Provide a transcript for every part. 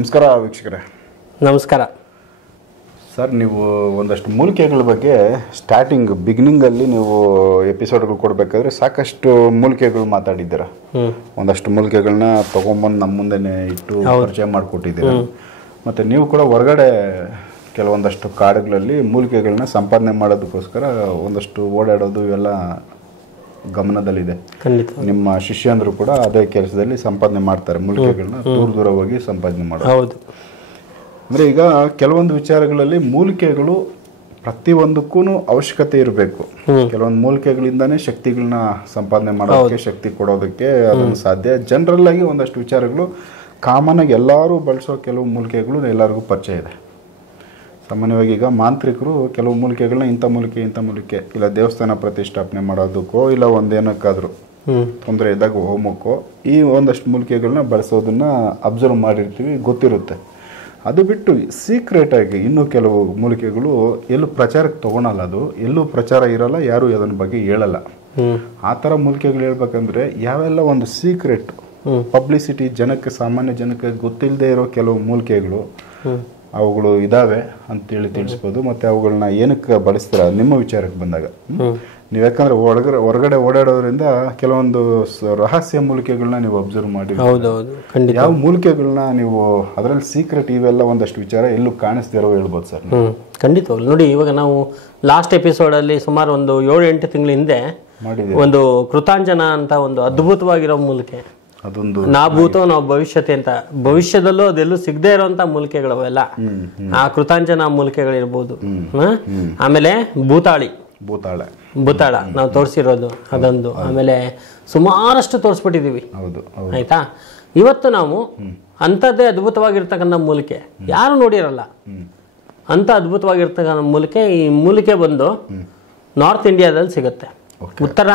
ನಮಸ್ಕಾರ ವೀಕ್ಷಕರೇ. ನಮಸ್ಕಾರ ಸರ್, ನೀವು ಒಂದಷ್ಟು ಮೂಲಿಕೆಗಳ ಬಗ್ಗೆ ಸ್ಟಾರ್ಟಿಂಗ್ ಬಿಗಿನಿಂಗಲ್ಲಿ ನೀವು ಎಪಿಸೋಡ್ಗಳು ಕೊಡಬೇಕಾದ್ರೆ ಸಾಕಷ್ಟು ಮೂಲಿಕೆಗಳು ಮಾತಾಡಿದ್ದೀರ. ಒಂದಷ್ಟು ಮೂಲಿಕೆಗಳನ್ನ ತೊಗೊಂಬಂದು ನಮ್ಮ ಮುಂದೆನೇ ಇಟ್ಟು ಪರಿಚಯ ಮಾಡಿಕೊಟ್ಟಿದ್ದೀರ. ಮತ್ತು ನೀವು ಕೂಡ ಹೊರಗಡೆ ಕೆಲವೊಂದಷ್ಟು ಕಾಡುಗಳಲ್ಲಿ ಮೂಲಿಕೆಗಳನ್ನ ಸಂಪಾದನೆ ಮಾಡೋದಕ್ಕೋಸ್ಕರ ಒಂದಷ್ಟು ಓಡಾಡೋದು ಇವೆಲ್ಲ ಗಮನದಲ್ಲಿದೆ. ನಿಮ್ಮ ಶಿಷ್ಯಂದರು ಕೂಡ ಅದೇ ಕೆಲಸದಲ್ಲಿ ಸಂಪಾದನೆ ಮಾಡ್ತಾರೆ, ಮೂಲಿಕೆಗಳನ್ನ ದೂರ ಹೋಗಿ ಸಂಪಾದನೆ ಮಾಡೋದು. ಅಂದರೆ ಈಗ ಕೆಲವೊಂದು ವಿಚಾರಗಳಲ್ಲಿ ಮೂಲಿಕೆಗಳು ಪ್ರತಿಯೊಂದಕ್ಕೂ ಅವಶ್ಯಕತೆ ಇರಬೇಕು. ಕೆಲವೊಂದು ಮೂಲಿಕೆಗಳಿಂದಾನೇ ಶಕ್ತಿಗಳನ್ನ ಸಂಪಾದನೆ ಮಾಡೋದಕ್ಕೆ, ಶಕ್ತಿ ಕೊಡೋದಕ್ಕೆ ಅದನ್ನು ಸಾಧ್ಯ. ಜನರಲ್ ಆಗಿ ಒಂದಷ್ಟು ವಿಚಾರಗಳು ಕಾಮನ್ ಆಗಿ ಎಲ್ಲರೂ ಬಳಸೋ ಕೆಲವು ಮೂಲಿಕೆಗಳು ಎಲ್ಲರಿಗೂ ಪರಿಚಯ ಇದೆ. ಸಾಮಾನ್ಯವಾಗಿ ಈಗ ಮಾಂತ್ರಿಕರು ಕೆಲವು ಮೂಲಿಕೆಗಳನ್ನ ಇಂಥ ಮೂಲಿಕೆ ಇಲ್ಲ ದೇವಸ್ಥಾನ ಪ್ರತಿಷ್ಠಾಪನೆ ಮಾಡೋದಕ್ಕೋ ಇಲ್ಲ ಒಂದೇನಕ್ಕಾದರೂ ತೊಂದರೆ ಇದ್ದಾಗ ಹೋಮಕ್ಕೋ ಈ ಒಂದಷ್ಟು ಮೂಲಿಕೆಗಳನ್ನ ಬಳಸೋದನ್ನ ಅಬ್ಸರ್ವ್ ಮಾಡಿರ್ತೀವಿ, ಗೊತ್ತಿರುತ್ತೆ. ಅದು ಬಿಟ್ಟು ಸೀಕ್ರೆಟ್ ಆಗಿ ಇನ್ನೂ ಕೆಲವು ಮೂಲಿಕೆಗಳು ಎಲ್ಲೂ ಪ್ರಚಾರಕ್ಕೆ ತಗೊಳಲ್ಲ, ಅದು ಎಲ್ಲೂ ಪ್ರಚಾರ ಇರಲ್ಲ, ಯಾರು ಅದನ್ನ ಬಗ್ಗೆ ಹೇಳಲ್ಲ. ಆ ಥರ ಮೂಲಿಕೆಗಳು ಹೇಳ್ಬೇಕಂದ್ರೆ ಯಾವೆಲ್ಲ ಒಂದು ಸೀಕ್ರೆಟ್ ಪಬ್ಲಿಸಿಟಿ ಜನಕ್ಕೆ, ಸಾಮಾನ್ಯ ಜನಕ್ಕೆ ಗೊತ್ತಿಲ್ಲದೆ ಇರೋ ಕೆಲವು ಮೂಲಿಕೆಗಳು ಅವುಗಳು ಇದಾವೆ ಅಂತೇಳಿ ತಿಳಿಸ್ಬೋದು. ಮತ್ತು ಅವುಗಳನ್ನ ಏನಕ್ಕೆ ಬಳಸ್ತೀರ ನಿಮ್ಮ ವಿಚಾರಕ್ಕೆ ಬಂದಾಗ ನೀವು, ಯಾಕಂದ್ರೆ ಹೊರಗಡೆ ಓಡಾಡೋದ್ರಿಂದ ಕೆಲವೊಂದು ರಹಸ್ಯ ಮೂಲಿಕೆಗಳನ್ನ ನೀವು ಅಬ್ಸರ್ವ್ ಮಾಡಿ, ಯಾವ ಮೂಲಿಕೆಗಳನ್ನ ನೀವು ಅದರಲ್ಲಿ ಸೀಕ್ರೆಟ್ ಇವೆಲ್ಲ ಒಂದಷ್ಟು ವಿಚಾರ ಎಲ್ಲೂ ಕಾಣಿಸ್ದಿರೋ ಹೇಳ್ಬೋದು ಸರ್? ಖಂಡಿತವಾಗ್ಲು ನೋಡಿ, ಇವಾಗ ನಾವು ಲಾಸ್ಟ್ ಎಪಿಸೋಡಲ್ಲಿ ಸುಮಾರು ಒಂದು 7-8 ತಿಂಗಳ ಹಿಂದೆ ಒಂದು ಕೃತಾಂಜನ ಅಂತ ಒಂದು ಅದ್ಭುತವಾಗಿರೋ ಮೂಲಿಕೆ, ಅದೊಂದು ನಾ ಭೂತೋ ನಾವು ಭವಿಷ್ಯತೆ ಅಂತ, ಭವಿಷ್ಯದಲ್ಲೂ ಅದೆಲ್ಲೂ ಸಿಗದೆ ಇರೋಂಥ ಮೂಲಿಕೆಗಳು ಅವೆಲ್ಲ. ಆ ಕೃತಾಂಜನ ಮೂಲಿಕೆಗಳಿರ್ಬೋದು. ಆಮೇಲೆ ಭೂತಾಳ ನಾವು ತೋರಿಸಿರೋದು ಅದೊಂದು. ಆಮೇಲೆ ಸುಮಾರಷ್ಟು ತೋರಿಸ್ಬಿಟ್ಟಿದೀವಿ, ಆಯ್ತಾ. ಇವತ್ತು ನಾವು ಅಂಥದ್ದೇ ಅದ್ಭುತವಾಗಿರ್ತಕ್ಕಂಥ ಮೂಲಿಕೆ, ಯಾರು ನೋಡಿರಲ್ಲ ಅಂತ ಅದ್ಭುತವಾಗಿರ್ತಕ್ಕಂಥ ಮೂಲಿಕೆ. ಈ ಮೂಲಿಕೆ ಬಂದು ನಾರ್ತ್ ಇಂಡಿಯಾದಲ್ಲಿ ಸಿಗುತ್ತೆ, ಉತ್ತರ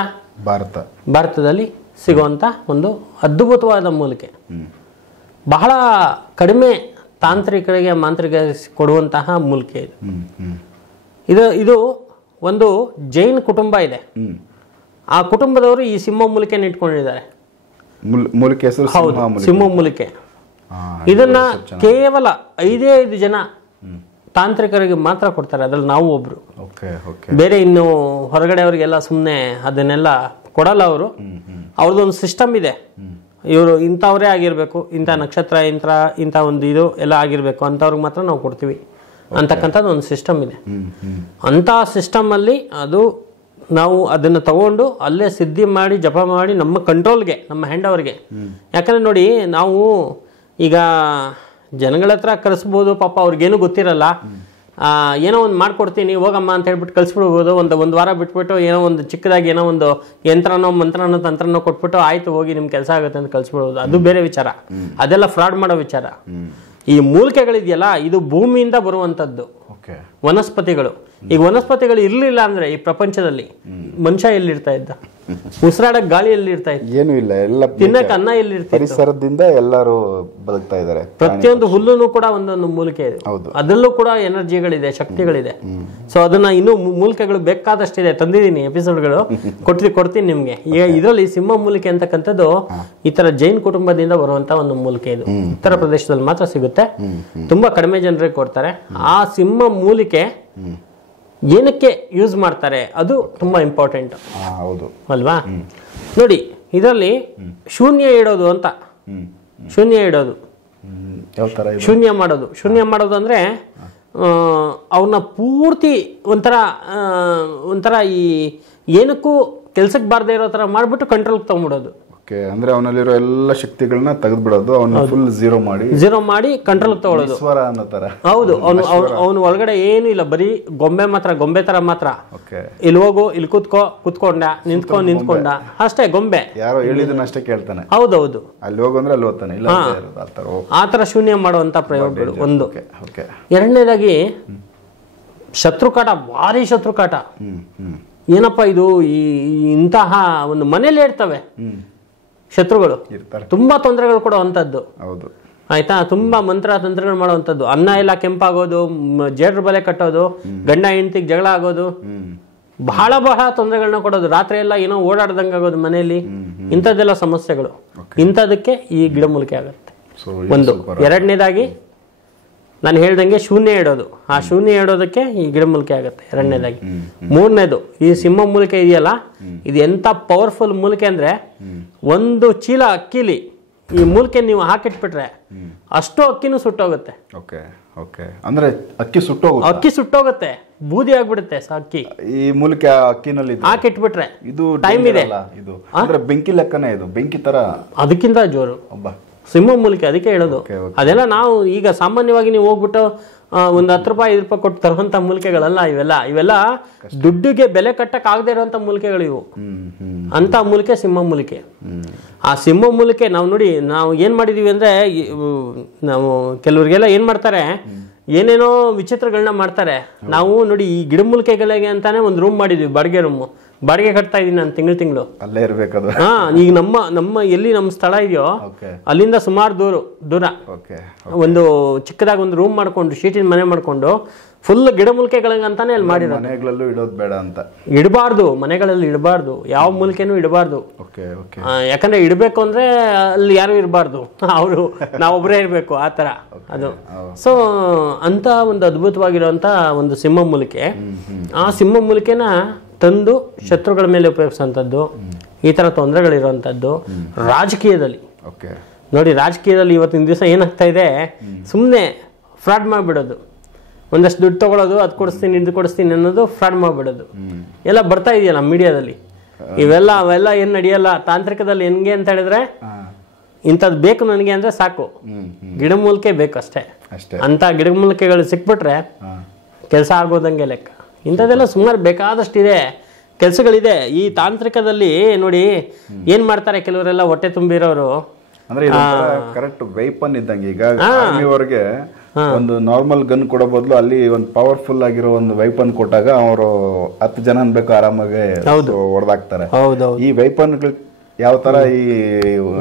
ಭಾರತದಲ್ಲಿ ಸಿಗುವಂಥ ಒಂದು ಅದ್ಭುತವಾದ ಮೂಲಿಕೆ. ಬಹಳ ಕಡಿಮೆ ತಾಂತ್ರಿಕರಿಗೆ ಮಾಂತ್ರಿಕರಿಗೆ ಕೊಡುವಂತಹ ಮೂಲಿಕೆ ಇದು ಒಂದು ಜೈನ್ ಕುಟುಂಬ ಇದೆ. ಆ ಕುಟುಂಬದವರು ಈ ಸಿಂಹ ಮೂಲಿಕೆಯನ್ನು ಇಟ್ಕೊಂಡಿದ್ದಾರೆ. ಹೌದು, ಸಿಂಹ ಮೂಲಿಕೆ. ಇದನ್ನ ಕೇವಲ 5 ಜನ ತಾಂತ್ರಿಕರಿಗೆ ಮಾತ್ರ ಕೊಡ್ತಾರೆ, ಅದ್ರಲ್ಲಿ ನಾವು ಒಬ್ರು. ಬೇರೆ ಇನ್ನು ಹೊರಗಡೆ ಅವರಿಗೆಲ್ಲ ಸುಮ್ಮನೆ ಅದನ್ನೆಲ್ಲ ಕೊಡಲ್ಲ ಅವರು. ಅವ್ರದ್ದೊಂದು ಸಿಸ್ಟಮ್ ಇದೆ, ಇವರು ಇಂಥವ್ರೇ ಆಗಿರ್ಬೇಕು, ಇಂಥ ನಕ್ಷತ್ರ ಇಂಥ ಒಂದು ಇದು ಎಲ್ಲ ಆಗಿರ್ಬೇಕು ಅಂಥವ್ರಿಗೆ ಮಾತ್ರ ನಾವು ಕೊಡ್ತೀವಿ ಅಂತಕ್ಕಂಥದ್ದು ಒಂದು ಸಿಸ್ಟಮ್ ಇದೆ. ಅಂಥ ಸಿಸ್ಟಮಲ್ಲಿ ಅದು ನಾವು ಅದನ್ನು ತಗೊಂಡು ಅಲ್ಲೇ ಸಿದ್ಧಿ ಮಾಡಿ ಜಪ ಮಾಡಿ ನಮ್ಮ ಕಂಟ್ರೋಲ್ಗೆ, ನಮ್ಮ ಹ್ಯಾಂಡ್ ಅವ್ರಿಗೆ. ಯಾಕಂದ್ರೆ ನೋಡಿ, ನಾವು ಈಗ ಜನಗಳ ಹತ್ರ ಕರೆಸ್ಬೋದು, ಪಾಪ ಅವ್ರಿಗೇನು ಗೊತ್ತಿರಲ್ಲ. ಏನೋ ಒಂದು ಮಾಡ್ಕೊಡ್ತೀನಿ ಹೋಗಮ್ಮ ಅಂತ ಹೇಳ್ಬಿಟ್ಟು ಕಳಿಸ್ಬಿಡ್ಬೋದು. ಒಂದು ವಾರ ಬಿಟ್ಬಿಟ್ಟು ಏನೋ ಒಂದು ಚಿಕ್ಕದಾಗಿ ಏನೋ ಒಂದು ಯಂತ್ರನೋ ಮಂತ್ರನೋ ತಂತ್ರನೋ ಕೊಟ್ಬಿಟ್ಟು ಆಯ್ತು ಹೋಗಿ ನಿಮ್ ಕೆಲಸ ಆಗುತ್ತೆ ಅಂತ ಕಳಿಸ್ಬಿಡ್ಬೋದು. ಅದು ಬೇರೆ ವಿಚಾರ, ಅದೆಲ್ಲ ಫ್ರಾಡ್ ಮಾಡೋ ವಿಚಾರ. ಈ ಮೂಲಿಕೆಗಳಿದೆಯಲ್ಲ, ಇದು ಭೂಮಿಯಿಂದ ಬರುವಂತದ್ದು ವನಸ್ಪತಿಗಳು. ಈಗ ವನಸ್ಪತಿಗಳು ಇರ್ಲಿಲ್ಲ ಅಂದ್ರೆ ಈ ಪ್ರಪಂಚದಲ್ಲಿ ಮನುಷ್ಯ ಎಲ್ಲಿರ್ತಾ ಇದ್ದ? ಉಸಿರಾಡಕ್ ಗಾಳಿ ಎಲ್ಲಿ ಇರ್ತಾ ಇತ್ತು? ಏನು ಇಲ್ಲ, ಎಲ್ಲ ತಿನ್ನಕ್ ಅನ್ನ ಎಲ್ಲಿ ಇರ್ತಾ? ಪರಿಸರದಿಂದ ಎಲ್ಲರೂ ಬದುಕ್ತಾ ಇದ್ದಾರೆ. ಪ್ರತಿಯೊಂದು ಹುಲ್ಲುನು ಕೂಡ ಒಂದೊಂದು ಮೂಲಿಕೆ ಇದೆ, ಅದರಲ್ಲೂ ಕೂಡ ಎನರ್ಜಿಗಳಿದೆ, ಶಕ್ತಿಗಳಿದೆ. ಸೊ ಅದನ್ನ ಇನ್ನೂ ಮೂಲಿಕೆಗಳು ಬೇಕಾದಷ್ಟಿದೆ, ತಂದಿದ್ದೀನಿ ಎಪಿಸೋಡ್ಗಳು, ಕೊಡ್ತೀನಿ ನಿಮ್ಗೆ. ಈಗ ಇದರಲ್ಲಿ ಸಿಂಹ ಮೂಲಿಕೆ ಅಂತಕ್ಕಂಥದ್ದು ಈ ತರ ಜೈನ್ ಕುಟುಂಬದಿಂದ ಬರುವಂತ ಒಂದು ಮೂಲಿಕೆ. ಇದು ಉತ್ತರ ಪ್ರದೇಶದಲ್ಲಿ ಮಾತ್ರ ಸಿಗುತ್ತೆ, ತುಂಬಾ ಕಡಿಮೆ ಜನರಿಗೆ ಕೊಡ್ತಾರೆ. ಆ ಸಿಂಹ ಮೂಲಿಕೆ ಏನಕ್ಕೆ ಯೂಸ್ ಮಾಡ್ತಾರೆ ಅದು ತುಂಬಾ ಇಂಪಾರ್ಟೆಂಟ್ ಅಲ್ವಾ? ನೋಡಿ, ಇದರಲ್ಲಿ ಶೂನ್ಯ ಇಡೋದು ಅಂತ, ಶೂನ್ಯ ಮಾಡೋದು ಅಂದ್ರೆ ಅವನ್ನ ಪೂರ್ತಿ ಒಂಥರ ಈ ಏನಕ್ಕೂ ಕೆಲ್ಸಕ್ಕೆ ಬಾರದೇ ಇರೋ ತರ ಮಾಡ್ಬಿಟ್ಟು ಕಂಟ್ರೋಲ್ ತಗೊಂಡ್ಬಿಡೋದು. ಅಂದ್ರೆ ಅವನಲ್ಲಿರೋ ಎಲ್ಲ ಶಕ್ತಿಗಳನ್ನ ತೆಗೆದ್ಬಿಡೋದು, ಅವನ್ನ ಫುಲ್ ಝೀರೋ ಮಾಡಿ ಕಂಟ್ರೋಲ್ ತಗೊಳ್ಳೋದು. ಹೌದು, ಅವನು ಒಳಗಡೆ ಏನು ಇಲ್ಲ, ಬರೀ ಗೊಂಬೆ ತರ ಮಾತ್ರ. ಇಲ್ಲಿ ಹೋಗು, ಇಲ್ಲಿ ಕುತ್ಕೊಂಡ, ನಿಂತ್ಕೊಂಡ ಅಷ್ಟೇ, ಗೊಂಬೆ. ಯಾರೋ ಹೇಳಿದನ್ನ ಅಷ್ಟೇ ಕೇಳ್ತಾನೆ. ಹೌದೌದು, ಅಲ್ಲಿ ಹೋಗಂದ್ರೆ ಅಲ್ಲಿ ಹೋಗ್ತಾನೆ, ಆತರ ಶೂನ್ಯ ಮಾಡುವಂತ ಪ್ರಯೋಗಗಳು ಒಂದು. ಎರಡನೇದಾಗಿ ಶತ್ರುಕಾಟ, ಭಾರಿ ಶತ್ರುಕಾಟ. ಏನಪ್ಪಾ ಇದು, ಇಂತಹ ಒಂದು ಮನೇಲಿ ಇರ್ತವೆ ಶತ್ರುಗಳು, ತುಂಬಾ ತೊಂದರೆಗಳು ಕೊಡುವಂತದ್ದು, ಆಯ್ತಾ. ತುಂಬಾ ಮಂತ್ರ ತಂತ್ರಗಳು ಮಾಡುವಂತದ್ದು, ಅನ್ನ ಎಲ್ಲ ಕೆಂಪಾಗೋದು, ಜೇಡ್ರ ಬಲೆ ಕಟ್ಟೋದು, ಗಂಡ ಹೆಂಡತಿಗೆ ಜಗಳ ಆಗೋದು, ಬಹಳ ತೊಂದರೆಗಳನ್ನ ಕೊಡೋದು, ರಾತ್ರಿ ಎಲ್ಲ ಏನೋ ಓಡಾಡ್ದಂಗೆ ಆಗೋದು ಮನೆಯಲ್ಲಿ, ಇಂಥದ್ದೆಲ್ಲ ಸಮಸ್ಯೆಗಳು. ಇಂಥದಕ್ಕೆ ಈ ಗಿಡಮೂಲಿಕೆ ಆಗುತ್ತೆ. ಒಂದು. ಎರಡನೇದಾಗಿ ನಾನು ಹೇಳ್ದಂಗೆ ಶೂನ್ಯ ಇಡೋದು, ಆ ಶೂನ್ಯ ಇಡೋದಕ್ಕೆ ಈ ಗಿಡಮೂಲಿಕೆ ಆಗುತ್ತೆ ಎರಡನೇದಾಗಿ. ಮೂರನೇದು ಈ ಸಿಂಹ ಮೂಲಿಕೆ ಇದೆಯಲ್ಲ, ಇದು ಎಂಥ ಪವರ್ಫುಲ್ ಮೂಲಿಕೆ ಅಂದರೆ, ಒಂದು ಚೀಲ ಅಕ್ಕಿಲಿ ಈ ಮೂಲಿಕೆ ನೀವು ಹಾಕಿಟ್ಬಿಟ್ರೆ ಅಷ್ಟು ಅಕ್ಕಿನೂ ಸುಟ್ಟೋಗುತ್ತೆ. ಅಂದ್ರೆ ಅಕ್ಕಿ ಸುಟ್ಟೋಗುತ್ತೆ, ಬೂದಿ ಆಗ್ಬಿಡುತ್ತೆ ಅಕ್ಕಿ ಈ ಮೂಲಿಕೆ ಅಕ್ಕಿನಲ್ಲಿ ಹಾಕಿಟ್ಬಿಟ್ರೆ. ಇದು ಟೈಮ್ ಇದೆ, ಇದು ಅಂದ್ರೆ ಬೆಂಕಿ ಲೆಕ್ಕನೇ, ಇದು ಬೆಂಕಿ ತರ, ಅದಕ್ಕಿಂತ ಜೋರು ಸಿಂಹ ಮೂಲಿಕೆ. ಅದಕ್ಕೆ ಹೇಳೋದು ಅದೆಲ್ಲ ನಾವು ಈಗ ಸಾಮಾನ್ಯವಾಗಿ ನೀವು ಹೋಗ್ಬಿಟ್ಟು ಒಂದು 10 ರೂಪಾಯಿ 5 ರೂಪಾಯಿ ಕೊಟ್ಟು ತರುವಂತ ಮೂಲಿಕೆಗಳಲ್ಲ ಇವೆಲ್ಲ ದುಡ್ಡಿಗೆ ಬೆಲೆ ಕಟ್ಟಕ್ ಆಗದೆ ಇರುವಂತ ಮೂಲಿಕೆಗಳು ಇವು. ಅಂತ ಮೂಲಿಕೆ ಸಿಂಹ ಮೂಲಿಕೆ. ಆ ಸಿಂಹ ಮೂಲಿಕೆ ನಾವು ನೋಡಿ, ನಾವು ಏನ್ ಮಾಡಿದೀವಿ ಅಂದ್ರೆ, ನಾವು ಕೆಲವರಿಗೆಲ್ಲ ಏನ್ ಮಾಡ್ತಾರೆ, ಏನೇನೋ ವಿಚಿತ್ರಗಳನ್ನ ಮಾಡ್ತಾರೆ. ನಾವು ನೋಡಿ ಈ ಗಿಡಮೂಲಿಕೆಗಳಿಗೆ ಅಂತಾನೆ ಒಂದು ರೂಮ್ ಮಾಡಿದ್ವಿ, ಬಾಡಿಗೆ ರೂಮ್. ಬಾಡಿಗೆ ಕಟ್ತಾ ಇದೀನಿ ನಾನು ತಿಂಗಳು ಅಲ್ಲೇ ಇರ್ಬೇಕದು. ಈಗ ನಮ್ಮ ಎಲ್ಲಿ ನಮ್ಮ ಸ್ಥಳ ಇದೆಯೋ ಅಲ್ಲಿಂದ ಸುಮಾರು ದೂರ ಒಂದು ಚಿಕ್ಕದಾಗಿ ಒಂದು ರೂಮ್ ಮಾಡ್ಕೊಂಡು, ಶೀಟಿನ ಮನೆ ಮಾಡ್ಕೊಂಡು ಫುಲ್ ಗಿಡಮೂಲಿಕೆಗಳಿಗಂತಾನೆ ಅಲ್ಲಿ ಮಾಡಿರೋದು. ಮನೆಗಳಲ್ಲೂ ಇಡೋದು ಬೇಡ ಅಂತ, ಇಡಬಾರ್ದು, ಮನೆಗಳಲ್ಲಿ ಇಡಬಾರ್ದು, ಯಾವ ಮೂಲಿಕೆನೂ ಇಡಬಾರ್ದು. ಯಾಕಂದ್ರೆ ಇಡಬೇಕು ಅಂದ್ರೆ ಅಲ್ಲಿ ಯಾರು ಇರಬಾರ್ದು, ಅವರು ನಾವೊಬ್ಬರೇ ಇರಬೇಕು, ಆ ತರ ಅದು. ಸೊ ಅಂತ ಒಂದು ಅದ್ಭುತವಾಗಿರುವಂತ ಒಂದು ಸಿಂಹ ಮೂಲಿಕೆ. ಆ ಸಿಂಹ ಮೂಲಿಕೆನ ತಂದು ಶತ್ರುಗಳ ಮೇಲೆ ಉಪಯೋಗಿಸುವಂಥದ್ದು, ಈ ತರ ತೊಂದರೆಗಳಿರುವಂಥದ್ದು. ರಾಜಕೀಯದಲ್ಲಿ ನೋಡಿ, ರಾಜಕೀಯದಲ್ಲಿ ಇವತ್ತಿನ ದಿವಸ ಏನಾಗ್ತಾ ಇದೆ, ಸುಮ್ಮನೆ ಫ್ರಾಡ್ ಮಾಡಿಬಿಡೋದು, ಒಂದಷ್ಟು ದುಡ್ಡು ತಗೊಳ್ಳೋದು, ಅದು ಕೊಡಿಸ್ತೀನಿ ಇದು ಕೊಡಿಸ್ತೀನಿ ಅನ್ನೋದು, ಫ್ರಾಡ್ ಮಾಡಿಬಿಡೋದು ಎಲ್ಲ ಬರ್ತಾ ಇದೆಯಲ್ಲ ಮೀಡಿಯಾದಲ್ಲಿ. ಅವೆಲ್ಲ ಏನು ನಡೆಯಲ್ಲ. ತಾಂತ್ರಿಕದಲ್ಲಿ ಹೆಂಗೆ ಅಂತ ಹೇಳಿದ್ರೆ, ಇಂಥದ್ದು ಬೇಕು ನನಗೆ ಅಂದ್ರೆ ಸಾಕು, ಗಿಡಮೂಲಿಕೆ ಬೇಕು ಅಷ್ಟೇ. ಅಂತ ಗಿಡಮೂಲಿಕೆಗಳು ಸಿಕ್ಬಿಟ್ರೆ ಕೆಲಸ ಆಗೋದಂಗೆ ಲೆಕ್ಕ. ಇಂಥದ್ದೆಲ್ಲ ಸುಮಾರು ಬೇಕಾದಷ್ಟಿದೆ, ಕೆಲಸಗಳಿದೆ ಈ ತಾಂತ್ರಿಕದಲ್ಲಿ. ನೋಡಿ ಏನ್ ಮಾಡ್ತಾರೆ ಕೆಲವರೆಲ್ಲ ಹೊಟ್ಟೆ ತುಂಬಿರೋರು, ಅಂದ್ರೆ ಕರೆಕ್ಟ್ ವೈಪನ್ ಇದ್ದಂಗೆ. ಈಗ ಆರ್ಮಿವರೆಗೆ ಒಂದು ನಾರ್ಮಲ್ ಗನ್ ಕೊಡೋ ಬದಲು ಅಲ್ಲಿ ಒಂದು ಪವರ್ಫುಲ್ ಆಗಿರೋ ಒಂದು ವೈಪನ್ ಕೊಟ್ಟಾಗ ಅವರು 10 ಜನ ಬೇಕು ಆರಾಮಾಗಿ ಹೊಡೆದಾಕ್ತಾರೆ. ಈ ವೈಪನ್ಗಳು ಯಾವ ತರ ಈ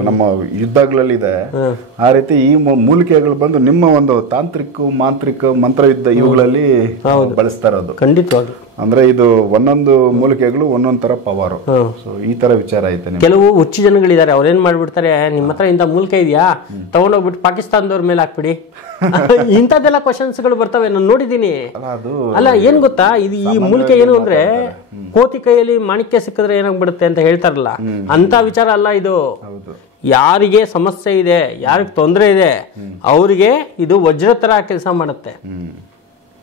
ನಮ್ಮ ಯುದ್ಧಗಳಲ್ಲಿ ಇದೆ, ಆ ರೀತಿ ಈ ಮೂಲಿಕೆಗಳು ಬಂದು ನಿಮ್ಮ ಒಂದು ಮಾಂತ್ರಿಕ ಮಂತ್ರಯುದ್ಧ ಇವುಗಳಲ್ಲಿ ಬಳಸ್ತಾ ಇರೋದು. ಖಂಡಿತವಾಗಿ. ಅಂದ್ರೆ ಇದು ಒಂದೊಂದು ಮೂಲಿಕೆಗಳು ಒಂದೊಂದ್ ತರ ಪವರ್. ಸೊ ಈ ತರ ವಿಚಾರ ಐತೆ. ಕೆಲವು ಹುಚ್ಚು ಜನಗಳಿದ್ದಾರೆ, ಅವ್ರೇನ್ ಮಾಡ್ಬಿಡ್ತಾರೆ, ನಿಮ್ಮ ಹತ್ರ ಇಂಥ ಮೂಲಿಕೆ ಇದೆಯಾ, ತಗೊಂಡೋಗ್ಬಿಟ್ಟು ಪಾಕಿಸ್ತಾನದವ್ರ ಮೇಲೆ ಹಾಕ್ಬಿಡಿ, ಇಂಥದ್ದೆಲ್ಲ ಕ್ವಶನ್ಸ್ಗಳು ಬರ್ತವೆ. ನಾನು ನೋಡಿದೀನಿ. ಅಲ್ಲ ಏನ್ ಗೊತ್ತಾ, ಇದು ಈ ಮೂಲಿಕೆ ಏನು ಅಂದ್ರೆ, ಕೋತಿ ಕೈಯಲ್ಲಿ ಮಾಣಿಕ್ಯ ಸಿಕ್ಕಿದ್ರೆ ಏನಾಗ್ಬಿಡುತ್ತೆ ಅಂತ ಹೇಳ್ತಾರಲ್ಲ, ಅಂತ ವಿಚಾರ ಅಲ್ಲ ಇದು. ಯಾರಿಗೆ ಸಮಸ್ಯೆ ಇದೆ, ಯಾರಿಗೆ ತೊಂದರೆ ಇದೆ, ಅವ್ರಿಗೆ ಇದು ವಜ್ರ ತರ ಕೆಲಸ ಮಾಡುತ್ತೆ.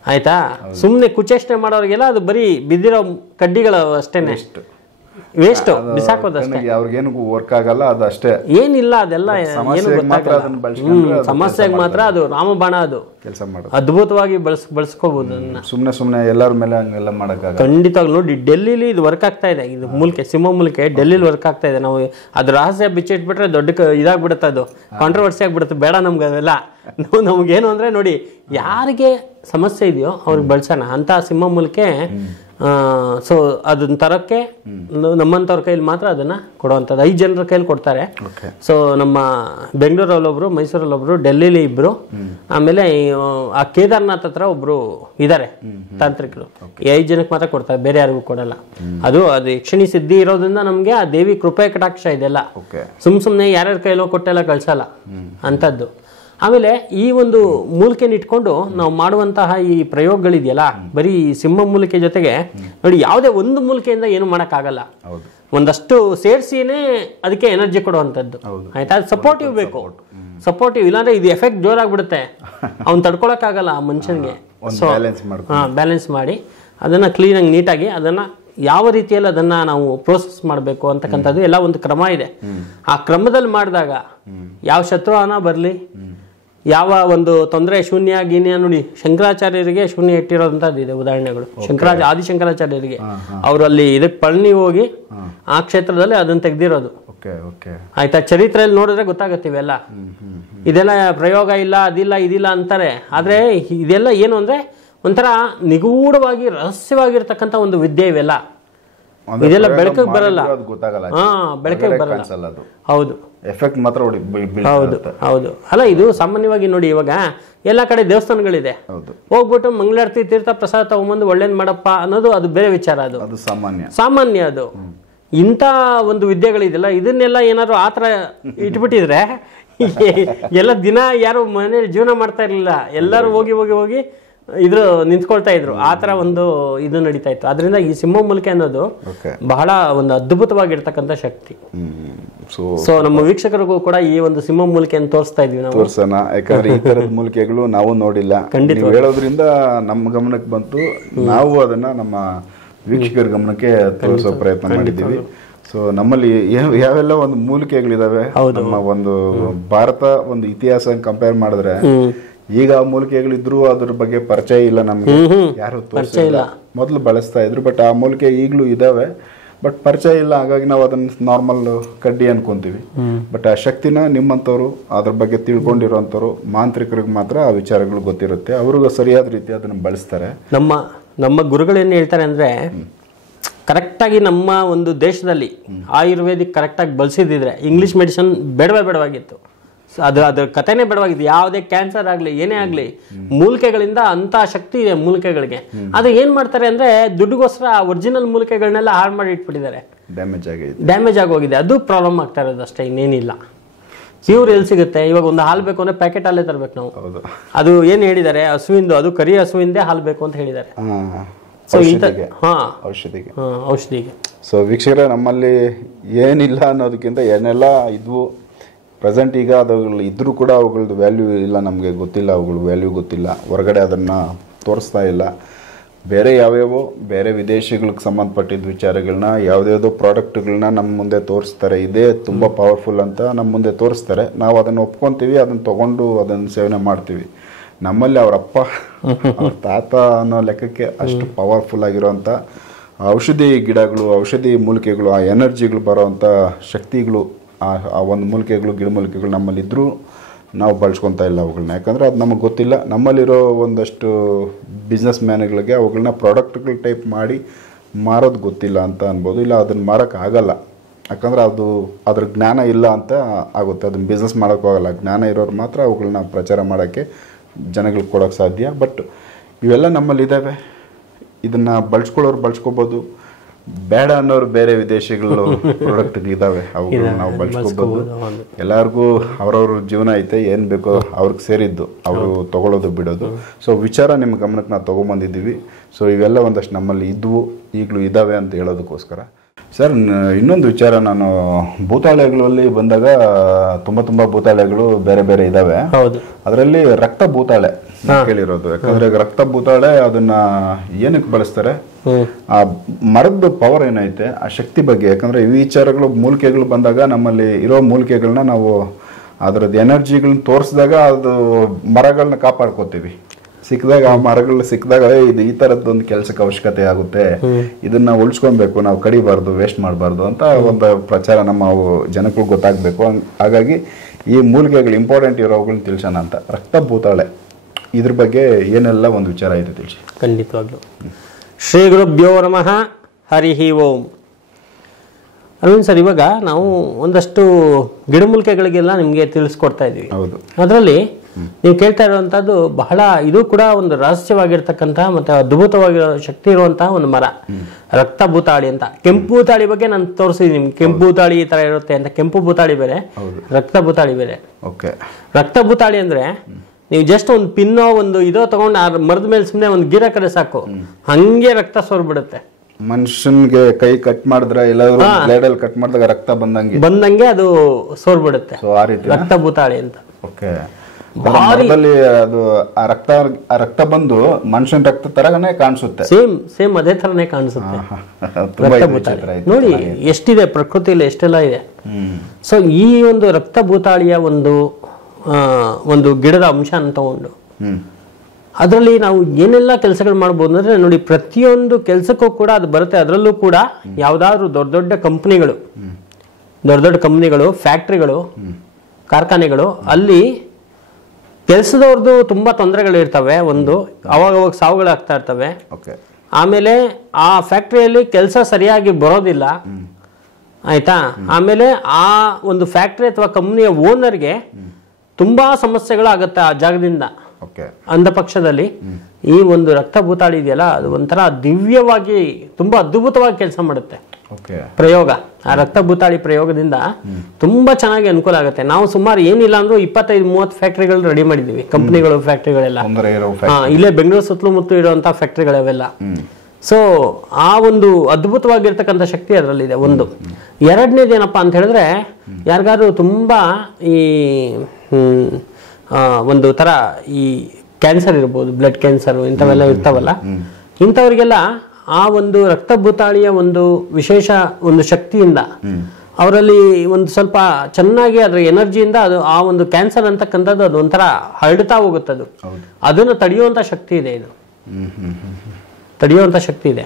ಆಯ್ತಾ? ಸುಮ್ನೆ ಕುಚೇಷ್ಟೆ ಮಾಡೋರಿಗೆಲ್ಲ ಅದು ಬರೀ ಬಿದ್ದಿರೋ ಕಡ್ಡಿಗಳು ಅಷ್ಟೇನೆ, ವೇಸ್ಟ್, ಬಿಸಾಕೋದಷ್ಟೇ. ಅವ್ರಿಗೇನು ವರ್ಕ್ ಆಗಲ್ಲ, ಅದಷ್ಟೇ, ಏನಿಲ್ಲ. ಅದೆಲ್ಲ ಏನು ಗೊತ್ತಾಗಲ್ಲ. ಸಮಸ್ಯೆಗೆ ಮಾತ್ರ ಅದು ರಾಮಬಾಣ, ಅದು ಕೆಲಸ ಮಾಡೋದು. ಅದ್ಭುತವಾಗಿ ಬಳಸ್ಕೋಬಹುದು. ಸುಮ್ನೆ ಎಲ್ಲರ ಮೇಲೆ ಹಂಗೆಲ್ಲ ಮಾಡಕ್ಕಾಗಲ್ಲ. ಖಂಡಿತವಾಗಿ. ನೋಡಿ ಡೆಲ್ಲಿಲಿ ಇದು ವರ್ಕ್ ಆಗ್ತಾ ಇದೆ, ಇದು ಮೂಲಿಕೆ, ಸಿಂಹ ಮೂಲಿಕೆ ಡೆಲ್ಲಿಲಿ ವರ್ಕ್ ಆಗ್ತಾ ಇದೆ. ನಾವು ಅದು ರಹಸ್ಯ ಬಿಚ್ಚಿಟ್ಬಿಟ್ರೆ ದೊಡ್ಡ ಇದಾಗ್ಬಿಡುತ್ತೆ, ಅದು ಕಾಂಟ್ರವರ್ಸಿ ಆಗ್ಬಿಡುತ್ತೆ. ಬೇಡ ನಮ್ಗೆ ಅವೆಲ್ಲ. ನಮ್ಗೇನು ಅಂದ್ರೆ ನೋಡಿ, ಯಾರಿಗೆ ಸಮಸ್ಯೆ ಇದೆಯೋ ಅವ್ರಿಗೆ ಬಳಸೋಣ ಅಂತ ಸಿಂಹ ಮೂಲಿಕೆ. ಸೊ ಅದನ್ನ ತರಕ್ಕೆ ನಮ್ಮಂಥವ್ರ ಕೈಲಿ ಮಾತ್ರ ಅದನ್ನ ಕೊಡುವಂಥದ್ದು. 5 ಜನರ ಕೈಲಿ ಕೊಡ್ತಾರೆ. ಸೊ ನಮ್ಮ ಬೆಂಗಳೂರಲ್ಲೊಬ್ರು, ಮೈಸೂರಲ್ಲೊಬ್ರು, ಡೆಲ್ಲಿಲಿ ಇಬ್ರು, ಆಮೇಲೆ ಆ ಕೇದಾರ್ನಾಥ್ ಹತ್ರ ಒಬ್ರು ಇದಾರೆ ತಾಂತ್ರಿಕರು. 5 ಜನಕ್ಕೆ ಮಾತ್ರ ಕೊಡ್ತಾರೆ, ಬೇರೆ ಯಾರಿಗೂ ಕೊಡಲ್ಲ. ಅದು ಯಕ್ಷಿಣಿ ಸಿದ್ಧಿ ಇರೋದ್ರಿಂದ ನಮ್ಗೆ ಆ ದೇವಿ ಕೃಪೆ ಕಟಾಕ್ಷ ಇದೆಲ್ಲ. ಸುಮ್ನೆ ಯಾರ್ಯಾರ ಕೈಲೋ ಕೊಟ್ಟೆಲ್ಲ ಕಳ್ಸಲ್ಲ ಅಂತದ್ದು. ಆಮೇಲೆ ಈ ಒಂದು ಮೂಲಿಕೆನ ಇಟ್ಕೊಂಡು ನಾವು ಮಾಡುವಂತಹ ಈ ಪ್ರಯೋಗಗಳಿದೆಯಲ್ಲ, ಬರೀ ಸಿಂಹ ಮೂಲಿಕೆ ಜೊತೆಗೆ ನೋಡಿ, ಯಾವುದೇ ಒಂದು ಮೂಲಿಕೆಯಿಂದ ಏನು ಮಾಡೋಕ್ಕಾಗಲ್ಲ. ಒಂದಷ್ಟು ಸೇರಿಸಿನೇ ಅದಕ್ಕೆ ಎನರ್ಜಿ ಕೊಡುವಂಥದ್ದು. ಆಯ್ತಾ? ಅದು ಸಪೋರ್ಟಿವ್ ಬೇಕು, ಸಪೋರ್ಟಿವ್. ಇಲ್ಲಾಂದ್ರೆ ಇದು ಎಫೆಕ್ಟ್ ಜೋರಾಗ್ಬಿಡುತ್ತೆ, ಅವ್ನು ತಡ್ಕೊಳಕ್ಕಾಗಲ್ಲ ಆ ಮನುಷ್ಯನಿಗೆ. ಸೊ ಬ್ಯಾಲೆನ್ಸ್ ಮಾಡಿ ಅದನ್ನ ಕ್ಲೀನಾಗಿ ನೀಟಾಗಿ ಅದನ್ನ ಯಾವ ರೀತಿಯಲ್ಲಿ ಅದನ್ನ ನಾವು ಪ್ರೋಸೆಸ್ ಮಾಡಬೇಕು ಅಂತಕ್ಕಂಥದ್ದು ಎಲ್ಲ ಒಂದು ಕ್ರಮ ಇದೆ. ಆ ಕ್ರಮದಲ್ಲಿ ಮಾಡಿದಾಗ ಯಾವ ಶತ್ರುನ ಬರಲಿ, ಯಾವ ಒಂದು ತೊಂದರೆ, ಶೂನ್ಯ ಗೀನ್ಯ, ನೋಡಿ ಶಂಕರಾಚಾರ್ಯರಿಗೆ ಶೂನ್ಯ ಇಟ್ಟಿರೋದಂಥದ್ದು ಇದೆ ಉದಾಹರಣೆಗಳು. ಆದಿಶಂಕರಾಚಾರ್ಯರಿಗೆ ಅವರು ಅಲ್ಲಿ ಇದಕ್ಕೆ ಪಳನಿ ಹೋಗಿ ಆ ಕ್ಷೇತ್ರದಲ್ಲಿ ಅದನ್ನ ತೆಗ್ದಿರೋದು. ಆಯ್ತಾ? ಚರಿತ್ರೆಯಲ್ಲಿ ನೋಡಿದ್ರೆ ಗೊತ್ತಾಗುತ್ತೆ ಇವೆಲ್ಲ. ಇದೆಲ್ಲ ಪ್ರಯೋಗ ಇಲ್ಲ, ಅದಿಲ್ಲ, ಇದಿಲ್ಲ ಅಂತಾರೆ. ಆದ್ರೆ ಇದೆಲ್ಲ ಏನು ಅಂದ್ರೆ ಒಂಥರ ನಿಗೂಢವಾಗಿ ರಹಸ್ಯವಾಗಿರ್ತಕ್ಕಂಥ ಒಂದು ವಿದ್ಯೆ ಇವೆಲ್ಲ. ಇದೆಲ್ಲ ಬೆಳಕಿಗೆ ಬರಲ್ಲ. ಬೆಳಕಿಗೆ ಬರಲ್ಲ. ಹೌದು, ಎಫೆಕ್ಟ್ ಮಾತ್ರ. ಹೌದು. ಅಲ್ಲ, ಇದು ಸಾಮಾನ್ಯವಾಗಿ ನೋಡಿ, ಇವಾಗ ಎಲ್ಲ ಕಡೆ ದೇವಸ್ಥಾನಗಳಿದೆ, ಹೋಗ್ಬಿಟ್ಟು ಮಂಗಳಾರತಿ ತೀರ್ಥ ಪ್ರಸಾದ ತಗೊಂಬಂದು ಒಳ್ಳೇದ್ ಮಾಡಪ್ಪ ಅನ್ನೋದು ಅದು ಬೇರೆ ವಿಚಾರ. ಅದು ಸಾಮಾನ್ಯ. ಅದು ಇಂಥ ಒಂದು ವಿದ್ಯೆಗಳಿದೆಯಲ್ಲ, ಇದನ್ನೆಲ್ಲ ಏನಾದ್ರು ಆತರ ಇಟ್ಬಿಟ್ಟಿದ್ರೆ ಎಲ್ಲ ದಿನ ಯಾರು ಮನೇಲಿ ಜೀವನ ಮಾಡ್ತಾ ಇರ್ಲಿಲ್ಲ, ಎಲ್ಲರೂ ಹೋಗಿ ಹೋಗಿ ಹೋಗಿ ಇದ್ರು ನಿಂತ್ಕೊಳ್ತಾ ಇದ್ರು. ಆ ತರ ಒಂದು ಇದು ನಡೀತಾ ಇತ್ತು. ಅದರಿಂದ ಈ ಸಿಂಹ ಮೂಲಿಕೆ ಅನ್ನೋದು ಬಹಳ ಒಂದು ಅದ್ಭುತವಾಗಿರ್ತಕ್ಕಂಥ ಶಕ್ತಿ. ಸೊ ನಮ್ಮ ವೀಕ್ಷಕರಿಗೂ ಕೂಡ ಈ ಒಂದು ಸಿಂಹ ಮೂಲಿಕೆಯನ್ನು ತೋರಿಸ್ತಾ ಇದ್ವಿ ನಾವು. ತೋರ್ಸೋಣ, ಯಾಕಂದ್ರೆ ಈ ತರದ ಮೂಲಿಕೆಗಳು ನಾವು ನೋಡಿಲ್ಲ. ನೀವು ಹೇಳೋದ್ರಿಂದ ನಮ್ಮ ಗಮನಕ್ಕೆ ಬಂತು, ನಾವು ಅದನ್ನ ನಮ್ಮ ವೀಕ್ಷಕರ ಗಮನಕ್ಕೆ ತೋರಿಸೋ ಪ್ರಯತ್ನ ಮಾಡಿದ್ದೀವಿ. ಸೊ ನಮ್ಮಲ್ಲಿ ಯಾವೆಲ್ಲ ಒಂದು ಮೂಲಿಕೆಗಳಿದಾವೆ, ನಮ್ಮ ಒಂದು ಭಾರತ ಒಂದು ಇತಿಹಾಸ ಕಂಪೇರ್ ಮಾಡಿದ್ರೆ ಈಗ ಆ ಮೂಲಿಕೆಗಳಿದ್ರು ಅದ್ರ ಬಗ್ಗೆ ಪರಿಚಯ ಇಲ್ಲ ನಮ್ಗೆ, ಯಾರು ತೋರಿಸಿಲ್ಲ. ಮೊದಲು ಬಳಸ್ತಾ ಇದ್ರು, ಬಟ್ ಆ ಮೂಲಿಕೆ ಈಗಲೂ ಇದಾವೆ, ಬಟ್ ಪರಿಚಯ ಇಲ್ಲ. ಹಾಗಾಗಿ ನಾವು ಅದನ್ನ ನಾರ್ಮಲ್ ಕಡ್ಡಿ ಅನ್ಕೊಂತೀವಿ. ಬಟ್ ಆ ಶಕ್ತಿನ ನಿಮ್ಮಂಥವ್ರು ಅದ್ರ ಬಗ್ಗೆ ತಿಳ್ಕೊಂಡಿರೋಂಥವ್ರು ಮಾಂತ್ರಿಕರಿಗೆ ಮಾತ್ರ ಆ ವಿಚಾರಗಳು ಗೊತ್ತಿರುತ್ತೆ. ಅವ್ರಿಗೂ ಸರಿಯಾದ ರೀತಿ ಅದನ್ನ ಬಳಸ್ತಾರೆ. ನಮ್ಮ ಗುರುಗಳು ಏನು ಹೇಳ್ತಾರೆ ಅಂದ್ರೆ, ಕರೆಕ್ಟಾಗಿ ನಮ್ಮ ಒಂದು ದೇಶದಲ್ಲಿ ಆಯುರ್ವೇದಿಕ್ ಕರೆಕ್ಟಾಗಿ ಬಳಸಿದ್ರೆ ಇಂಗ್ಲಿಷ್ ಮೆಡಿಸಿನ್ ಬೇಡವಾಗಿತ್ತು. ಅದ್ರ ಕಥೆನೇ ಬೇಡವಾಗಿತ್ತು. ಯಾವುದೇ ಕ್ಯಾನ್ಸರ್ ಆಗಲಿ ಏನೇ ಆಗಲಿ ಮೂಲಿಕೆಗಳಿಂದ ಅಂತ ಶಕ್ತಿ ಇದೆ ಮೂಲಿಕೆಗಳಿಗೆ. ಅದು ಏನ್ ಮಾಡ್ತಾರೆ ಅಂದ್ರೆ ದುಡ್ಡುಗೋಸ್ಕರ ಒರಿಜಿನಲ್ ಮೂಲಿಕೆಗಳನ್ನೆಲ್ಲ ಹಾಳು ಮಾಡಿ ಇಟ್ಬಿಟ್ಟಿದ್ದಾರೆ, ಡ್ಯಾಮೇಜ್ ಆಗೋಗಿದೆ. ಅದು ಪ್ರಾಬ್ಲಮ್ ಆಗ್ತಾ ಇರೋದು ಅಷ್ಟೇ, ಇನ್ನೇನಿಲ್ಲ. ಪ್ಯೂರ್ ಎಲ್ಲಿ ಸಿಗುತ್ತೆ? ಇವಾಗ ಒಂದು ಹಾಲು ಬೇಕು ಅಂದ್ರೆ ಪ್ಯಾಕೆಟ್ ಹಾಲೇ ತರಬೇಕು ನಾವು. ಅದು ಏನ್ ಹೇಳಿದ್ದಾರೆ, ಹಸುವಿಂದು, ಅದು ಕರಿ ಹಸುವಿಂದೇ ಹಾಲು ಬೇಕು ಅಂತ ಹೇಳಿದ್ದಾರೆ. ಸೊ ಔಷಧಿಗೆ. ಸೊ ವೀಕ್ಷಕರೇ, ನಮ್ಮಲ್ಲಿ ಏನಿಲ್ಲ ಅನ್ನೋದಕ್ಕಿಂತ ಏನೆಲ್ಲ ಇದ್ವು ಪ್ರೆಸೆಂಟ್ ಈಗ ಅವುಗಳು ಇದ್ರೂ ಕೂಡ ಅವುಗಳದ್ದು ವ್ಯಾಲ್ಯೂ ಇಲ್ಲ, ನಮಗೆ ಗೊತ್ತಿಲ್ಲ, ಅವುಗಳ ವ್ಯಾಲ್ಯೂ ಗೊತ್ತಿಲ್ಲ. ಹೊರಗಡೆ ಅದನ್ನು ತೋರಿಸ್ತಾ ಇಲ್ಲ. ಬೇರೆ ಯಾವ್ಯಾವೋ ಬೇರೆ ವಿದೇಶಿಗಳಿಗೆ ಸಂಬಂಧಪಟ್ಟಿದ್ದ ವಿಚಾರಗಳನ್ನ ಯಾವುದ್ಯಾವುದೋ ಪ್ರಾಡಕ್ಟ್ಗಳನ್ನ ನಮ್ಮ ಮುಂದೆ ತೋರಿಸ್ತಾರೆ. ಇದೇ ತುಂಬ ಪವರ್ಫುಲ್ ಅಂತ ನಮ್ಮ ಮುಂದೆ ತೋರಿಸ್ತಾರೆ. ನಾವು ಅದನ್ನು ಒಪ್ಕೊತೀವಿ, ಅದನ್ನು ತೊಗೊಂಡು ಅದನ್ನು ಸೇವನೆ ಮಾಡ್ತೀವಿ. ನಮ್ಮಲ್ಲಿ ಅವರಪ್ಪ ಅವ್ರ ತಾತ ಅನ್ನೋ ಲೆಕ್ಕಕ್ಕೆ ಅಷ್ಟು ಪವರ್ಫುಲ್ ಆಗಿರೋಂಥ ಔಷಧಿ ಗಿಡಗಳು, ಔಷಧಿ ಮೂಲಿಕೆಗಳು, ಆ ಎನರ್ಜಿಗಳು ಬರೋವಂಥ ಶಕ್ತಿಗಳು, ಆ ಒಂದು ಮೂಲಿಕೆಗಳು, ಗಿಡಮೂಲಿಕೆಗಳು ನಮ್ಮಲ್ಲಿದ್ದರೂ ನಾವು ಬಳಸ್ಕೊತಾ ಇಲ್ಲ ಅವುಗಳನ್ನ. ಯಾಕಂದರೆ ಅದು ನಮಗೆ ಗೊತ್ತಿಲ್ಲ. ನಮ್ಮಲ್ಲಿರೋ ಒಂದಷ್ಟು ಬಿಸ್ನೆಸ್ ಮ್ಯಾನ್ಗಳಿಗೆ ಅವುಗಳನ್ನ ಪ್ರಾಡಕ್ಟ್ಗಳು ಟೈಪ್ ಮಾಡಿ ಮಾರೋದು ಗೊತ್ತಿಲ್ಲ ಅಂತ ಅನ್ಬೋದು. ಇಲ್ಲ ಅದನ್ನು ಮಾರೋಕ್ಕಾಗಲ್ಲ, ಯಾಕಂದರೆ ಅದ್ರ ಜ್ಞಾನ ಇಲ್ಲ ಅಂತ ಆಗುತ್ತೆ. ಅದನ್ನು ಬಿಸ್ನೆಸ್ ಮಾಡೋಕ್ಕಾಗಲ್ಲ. ಜ್ಞಾನ ಇರೋರು ಮಾತ್ರ ಅವುಗಳನ್ನ ಪ್ರಚಾರ ಮಾಡೋಕ್ಕೆ, ಜನಗಳಿಗೆ ಕೊಡೋಕ್ಕೆ ಸಾಧ್ಯ. ಬಟ್ ಇವೆಲ್ಲ ನಮ್ಮಲ್ಲಿದ್ದಾವೆ. ಇದನ್ನು ಬಳಸ್ಕೊಳ್ಳೋರು ಬಳಸ್ಕೋಬೋದು, ಬೇಡ ಅನ್ನೋರು ಬೇರೆ ವಿದೇಶಗಳು ಪ್ರಾಡಕ್ಟ್ಗಳಿದ್ದಾವೆ, ಅವುಗಳನ್ನ ನಾವು ಬಳಸ್ಕೋಬೋದು. ಎಲ್ಲರಿಗೂ ಅವ್ರವ್ರ ಜೀವನ ಐತೆ, ಏನು ಬೇಕೋ ಅವ್ರಿಗೆ ಸೇರಿದ್ದು ಅವರು ತೊಗೊಳ್ಳೋದು ಬಿಡೋದು. ಸೊ ವಿಚಾರ ನಿಮ್ಮ ಗಮನಕ್ಕೆ ನಾವು ತೊಗೊಂಬಂದಿದ್ದೀವಿ. ಸೊ ಇವೆಲ್ಲ ಒಂದಷ್ಟು ನಮ್ಮಲ್ಲಿ ಇದ್ವು, ಈಗಲೂ ಇದ್ದಾವೆ ಅಂತ ಹೇಳೋದಕ್ಕೋಸ್ಕರ. ಸರ್, ಇನ್ನೊಂದು ವಿಚಾರ, ನಾನು ಭೂತಾಳೆಗಳಲ್ಲಿ ಬಂದಾಗ ತುಂಬ ಭೂತಾಳೆಗಳು ಬೇರೆ ಬೇರೆ ಇದ್ದಾವೆ. ಅದರಲ್ಲಿ ರಕ್ತ ಭೂತಾಳೆ ಕೇಳಿರೋದು. ಯಾಕಂದ್ರೆ ರಕ್ತ ಭೂತಾಳೆ ಅದನ್ನ ಏನಕ್ಕೆ ಬಳಸ್ತಾರೆ, ಆ ಮರದ ಪವರ್ ಏನೈತೆ, ಆ ಶಕ್ತಿ ಬಗ್ಗೆ. ಯಾಕಂದ್ರೆ ಈ ವಿಚಾರಗಳು ಮೂಲಿಕೆಗಳು ಬಂದಾಗ ನಮ್ಮಲ್ಲಿ ಇರೋ ಮೂಲಿಕೆಗಳನ್ನ ನಾವು ಅದರದ್ದು ಎನರ್ಜಿಗಳನ್ನ ತೋರಿಸಿದಾಗ ಅದು ಮರಗಳನ್ನ ಕಾಪಾಡ್ಕೋತೀವಿ. ಸಿಕ್ಕಿದಾಗ ಆ ಮರಗಳು ಸಿಕ್ಕಿದಾಗ ಇದು ಈ ಥರದ್ದೊಂದು ಕೆಲಸಕ್ಕೆ ಅವಶ್ಯಕತೆ ಆಗುತ್ತೆ, ಇದನ್ನ ಉಳಿಸ್ಕೊಬೇಕು, ನಾವು ಕಡಿಬಾರ್ದು, ವೇಸ್ಟ್ ಮಾಡಬಾರ್ದು ಅಂತ ಒಂದು ಪ್ರಚಾರ ನಮ್ಮ ಜನಕ್ಕೆ ಗೊತ್ತಾಗಬೇಕು. ಹಾಗಾಗಿ ಈ ಮೂಲಿಕೆಗಳು ಇಂಪಾರ್ಟೆಂಟ್ ಇರೋವುಗಳನ್ನ ತಿಳಿಸೋಣ ಅಂತ. ರಕ್ತ ಭೂತಾಳೆ ಇದ್ರ ಬಗ್ಗೆ ಏನೆಲ್ಲ ಒಂದು ವಿಚಾರ ಇದೆ ತಿಳಿಸಿ. ಖಂಡಿತವಾಗ್ಲು. ಶ್ರೀ ಗುರುಭ್ಯೋ ನಮಃ, ಹರಿ ಓಂ. ಅರವಿಂದ್ ಸರ್, ಇವಾಗ ನಾವು ಒಂದಷ್ಟು ಗಿಡಮೂಲಿಕೆಗಳಿಗೆಲ್ಲ ನಿಮಗೆ ತಿಳಿಸ್ಕೊಡ್ತಾ ಇದ್ವಿ. ಹೌದು. ಅದರಲ್ಲಿ ನೀವು ಕೇಳ್ತಾ ಇರುವಂತದ್ದು ಬಹಳ, ಇದು ಕೂಡ ಒಂದು ರಹಸ್ಯವಾಗಿರ್ತಕ್ಕಂತಹ ಮತ್ತೆ ಅದ್ಭುತವಾಗಿರೋ ಶಕ್ತಿ ಇರುವಂತಹ ಒಂದು ಮರ, ರಕ್ತ ಭೂತಾಳಿ ಅಂತ. ಕೆಂಪು ಭೂತಾಳಿ ಬಗ್ಗೆ ನಾನು ತೋರಿಸಿದ್ದೀನಿ ನಿಮ್ಗೆ. ಕೆಂಪು ಭೂತಾಳಿ ಈ ತರ ಇರುತ್ತೆ ಅಂತ. ಕೆಂಪು ಭೂತಾಳಿ ಬೇರೆ, ರಕ್ತ ಭೂತಾಳಿ ಬೇರೆ. ರಕ್ತ ಭೂತಾಳಿ ಅಂದ್ರೆ ನೀವು ಜಸ್ಟ್ ಒಂದು ಪಿನ್ನೋ ಒಂದು ಇದೋ ತಗೊಂಡು ಆ ಮರದ ಮೇಲೆ ಸುಮ್ಮನೆ ಒಂದು ಗಿಡ ಕಡೆ ಸಾಕು, ಹಂಗೆ ರಕ್ತ ಸೋರ್ಬಿಡುತ್ತೆ. ಮನುಷ್ಯನ್ಗೆ ಕೈ ಕಟ್ ಮಾಡಿದ್ರೆ ಎಲ್ಲಾದ್ರೂ ಕಟ್ ಮಾಡಿದಾಗ ರಕ್ತ ಬಂದಂಗೆ ಅದು ಸೋರ್ಬಿಡುತ್ತೆ. ರಕ್ತ ಭೂತಾಳಿ ಅಂತ. ಅದು ಆ ರಕ್ತ ಬಂದು ಮನುಷ್ಯನ ರಕ್ತ ತರನೇ ಕಾಣಿಸುತ್ತೆ. ಸೇಮ್ ಅದೇ ತರನೇ ಕಾಣಿಸುತ್ತೆ. ರಕ್ತ ಭೂತಾಳಿ ನೋಡಿ ಎಷ್ಟಿದೆ ಪ್ರಕೃತಿಯಲ್ಲಿ, ಎಷ್ಟೆಲ್ಲ ಇದೆ. ಸೊ ಈ ಒಂದು ರಕ್ತ ಭೂತಾಳಿಯ ಒಂದು ಗಿಡದ ಅಂಶ ಅಂತ ತಗೊಂಡು ಅದರಲ್ಲಿ ನಾವು ಏನೆಲ್ಲ ಕೆಲಸಗಳು ಮಾಡ್ಬೋದು ಅಂದ್ರೆ ನೋಡಿ, ಪ್ರತಿಯೊಂದು ಕೆಲಸಕ್ಕೂ ಕೂಡ ಅದು ಬರುತ್ತೆ. ಅದರಲ್ಲೂ ಕೂಡ ಯಾವ್ದಾದ್ರು ದೊಡ್ಡ ದೊಡ್ಡ ಕಂಪ್ನಿಗಳು, ಫ್ಯಾಕ್ಟ್ರಿಗಳು, ಕಾರ್ಖಾನೆಗಳು, ಅಲ್ಲಿ ಕೆಲಸದವ್ರದ್ದು ತುಂಬಾ ತೊಂದರೆಗಳು ಇರ್ತವೆ. ಅವಾಗ ಸಾವುಗಳಾಗ್ತಾ ಇರ್ತವೆ. ಆಮೇಲೆ ಆ ಫ್ಯಾಕ್ಟ್ರಿಯಲ್ಲಿ ಕೆಲಸ ಸರಿಯಾಗಿ ಬರೋದಿಲ್ಲ, ಆಯ್ತಾ. ಆಮೇಲೆ ಆ ಒಂದು ಫ್ಯಾಕ್ಟ್ರಿ ಅಥವಾ ಕಂಪ್ನಿಯ ಓನರ್ಗೆ ತುಂಬಾ ಸಮಸ್ಯೆಗಳಾಗತ್ತೆ ಆ ಜಾಗದಿಂದ. ಅಂದ ಪಕ್ಷದಲ್ಲಿ ಈ ಒಂದು ರಕ್ತ ಭೂತಾಳಿ ಇದೆಯಲ್ಲ, ಅದು ಒಂಥರ ದಿವ್ಯವಾಗಿ ತುಂಬಾ ಅದ್ಭುತವಾಗಿ ಕೆಲಸ ಮಾಡುತ್ತೆ. ಓಕೆ. ಪ್ರಯೋಗ, ಆ ರಕ್ತ ಭೂತಾಳಿ ಪ್ರಯೋಗದಿಂದ ತುಂಬಾ ಚೆನ್ನಾಗಿ ಅನುಕೂಲ ಆಗುತ್ತೆ. ನಾವು ಸುಮಾರು ಏನಿಲ್ಲ ಅಂದ್ರೂ 25-30 ಫ್ಯಾಕ್ಟ್ರಿಗಳು ರೆಡಿ ಮಾಡಿದೀವಿ, ಕಂಪನಿಗಳು, ಫ್ಯಾಕ್ಟ್ರಿಗಳೆಲ್ಲ ಇಲ್ಲೇ ಬೆಂಗಳೂರು ಸುತ್ತಮುತ್ತ ಇರುವಂತ ಫ್ಯಾಕ್ಟ್ರಿಗಳವೆಲ್ಲ. ಸೊ ಆ ಒಂದು ಅದ್ಭುತವಾಗಿರ್ತಕ್ಕಂಥ ಶಕ್ತಿ ಅದರಲ್ಲಿದೆ. ಒಂದು. ಎರಡನೇದೇನಪ್ಪ ಅಂತ ಹೇಳಿದ್ರೆ, ಯಾರಿಗಾದ್ರೂ ತುಂಬಾ ಈ ಒಂದು ತರ ಈ ಕ್ಯಾನ್ಸರ್ ಇರ್ಬೋದು, ಬ್ಲಡ್ ಕ್ಯಾನ್ಸರ್ ಇಂಥವೆಲ್ಲ ಇರ್ತಾವಲ್ಲ, ಇಂಥವ್ರಿಗೆಲ್ಲ ಆ ಒಂದು ರಕ್ತಭೂತಾಳಿಯ ಒಂದು ವಿಶೇಷ ಒಂದು ಶಕ್ತಿಯಿಂದ ಅವರಲ್ಲಿ ಒಂದು ಸ್ವಲ್ಪ ಚೆನ್ನಾಗಿ ಅದರ ಎನರ್ಜಿಯಿಂದ ಅದು ಆ ಒಂದು ಕ್ಯಾನ್ಸರ್ ಅಂತಕ್ಕಂಥದ್ದು ಅದು ಒಂಥರ ಹರಡ್ತಾ ಹೋಗುತ್ತದು. ಅದನ್ನು ತಡೆಯುವಂತ ಶಕ್ತಿ ಇದೆ, ಇದು ತಡೆಯುವಂತ ಶಕ್ತಿ ಇದೆ.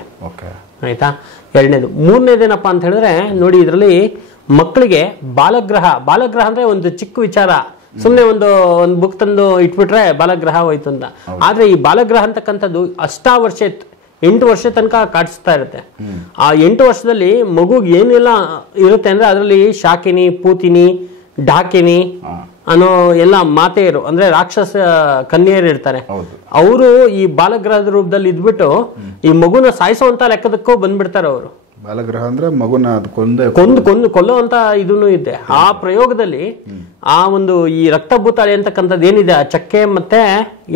ಆಯ್ತಾ. ಎರಡನೇದು. ಮೂರನೇದೇನಪ್ಪ ಅಂತ ಹೇಳಿದ್ರೆ ನೋಡಿ, ಇದರಲ್ಲಿ ಮಕ್ಕಳಿಗೆ ಬಾಲಗ್ರಹ ಅಂದ್ರೆ ಒಂದು ಚಿಕ್ಕ ವಿಚಾರ, ಸುಮ್ಮನೆ ಒಂದು ಬುಕ್ ತಂದು ಇಟ್ಬಿಟ್ರೆ ಬಾಲಗ್ರಹ ಹೋಯ್ತು ಅಂತ. ಆದ್ರೆ ಈ ಬಾಲಗ್ರಹ ಅಂತಕ್ಕಂಥದ್ದು 8 ವರ್ಷ ತನಕ ಕಾಡಿಸ್ತಾ ಇರುತ್ತೆ. ಆ 8 ವರ್ಷದಲ್ಲಿ ಮಗುಗೆ ಏನೆಲ್ಲ ಇರುತ್ತೆ ಅಂದ್ರೆ, ಅದರಲ್ಲಿ ಶಾಕಿನಿ, ಪೂತಿನಿ, ಡಾಕಿನಿ ಅನ್ನೋ ಎಲ್ಲ ಮಾತೆಯರು ಅಂದ್ರೆ ರಾಕ್ಷಸ ಕನ್ಯೆಯರು ಇರ್ತಾರೆ. ಅವರು ಈ ಬಾಲಗ್ರಹದ ರೂಪದಲ್ಲಿ ಇದ್ಬಿಟ್ಟು ಈ ಮಗುನ ಸಾಯಿಸುವಂತ ಲೆಕ್ಕದಕ್ಕೂ ಬಂದ್ಬಿಡ್ತಾರೆ ಅವರು. ಬಾಲಗ್ರಹ ಅಂದ್ರೆ ಮಗುನ ಕೊಲ್ಲುವಂತ ಇದನ್ನು ಇದೆ. ಆ ಪ್ರಯೋಗದಲ್ಲಿ ಆ ಒಂದು ಈ ರಕ್ತಭೂತಾಳಿ ಅಂತಕ್ಕಂಥದ್ದು ಏನಿದೆ, ಆ ಚಕ್ಕೆ ಮತ್ತೆ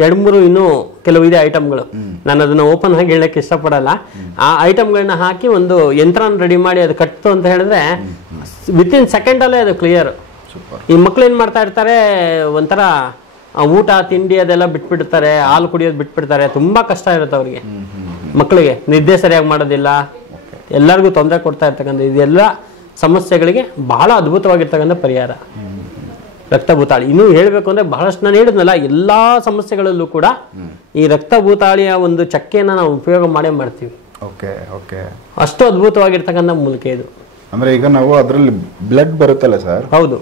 2-3 ಇನ್ನೂ ಕೆಲವು ಇದೆ ಐಟಮ್ಗಳು, ನಾನು ಅದನ್ನ ಓಪನ್ ಆಗಿ ಹೇಳಕ್ಕೆ ಇಷ್ಟಪಡಲ್ಲ. ಆ ಐಟಮ್ಗಳನ್ನ ಹಾಕಿ ಒಂದು ಯಂತ್ರನ ರೆಡಿ ಮಾಡಿ ಅದು ಕಟ್ತು ಅಂತ ಹೇಳಿದ್ರೆ ವಿತಿನ್ ಸೆಕೆಂಡ್ ಅಲ್ಲೇ ಅದು ಕ್ಲಿಯರ್. ಈ ಮಕ್ಳು ಏನ್ ಮಾಡ್ತಾ ಇರ್ತಾರೆ, ಒಂಥರ ಊಟ ತಿಂಡಿ ಅದೆಲ್ಲ ಬಿಟ್ಬಿಡ್ತಾರೆ, ಹಾಲು ಕುಡಿಯೋದು ಬಿಟ್ಬಿಡ್ತಾರೆ. ತುಂಬಾ ಕಷ್ಟ ಇರುತ್ತೆ ಅವ್ರಿಗೆ, ಮಕ್ಕಳಿಗೆ ನಿದ್ದೆ ಸರಿಯಾಗಿ ಮಾಡೋದಿಲ್ಲ, ಎಲ್ಲರಿಗೂ ತೊಂದರೆ ಕೊಡ್ತಾ ಇರ್ತಕ್ಕಂಥ ಇದೆಲ್ಲ ಸಮಸ್ಯೆಗಳಿಗೆ ಬಹಳ ಅದ್ಭುತವಾಗಿರ್ತಕ್ಕಂಥ ಪರಿಹಾರ ರಕ್ತಭೂತಾಳಿ. ಇನ್ನೂ ಹೇಳ್ಬೇಕು ಅಂದ್ರೆ ಬಹಳಷ್ಟು ನಾನು ಹೇಳಿದ್ನಲ್ಲ, ಎಲ್ಲಾ ಸಮಸ್ಯೆಗಳಲ್ಲೂ ಕೂಡ ಈ ರಕ್ತಭೂತಾಳಿಯ ಒಂದು ಚಕ್ಕೆಯನ್ನ ನಾವು ಉಪಯೋಗ ಮಾಡೇ ಮಾಡ್ತೀವಿ. ಅಷ್ಟು ಅದ್ಭುತವಾಗಿರ್ತಕ್ಕಂಥ ಮೂಲಿಕೆ ಇದು. ಅಂದ್ರೆ ಈಗ ನಾವು ಅದರಲ್ಲಿ ಬ್ಲಡ್ ಬರುತ್ತಲ್ಲ ಸರ್, ಹೌದು,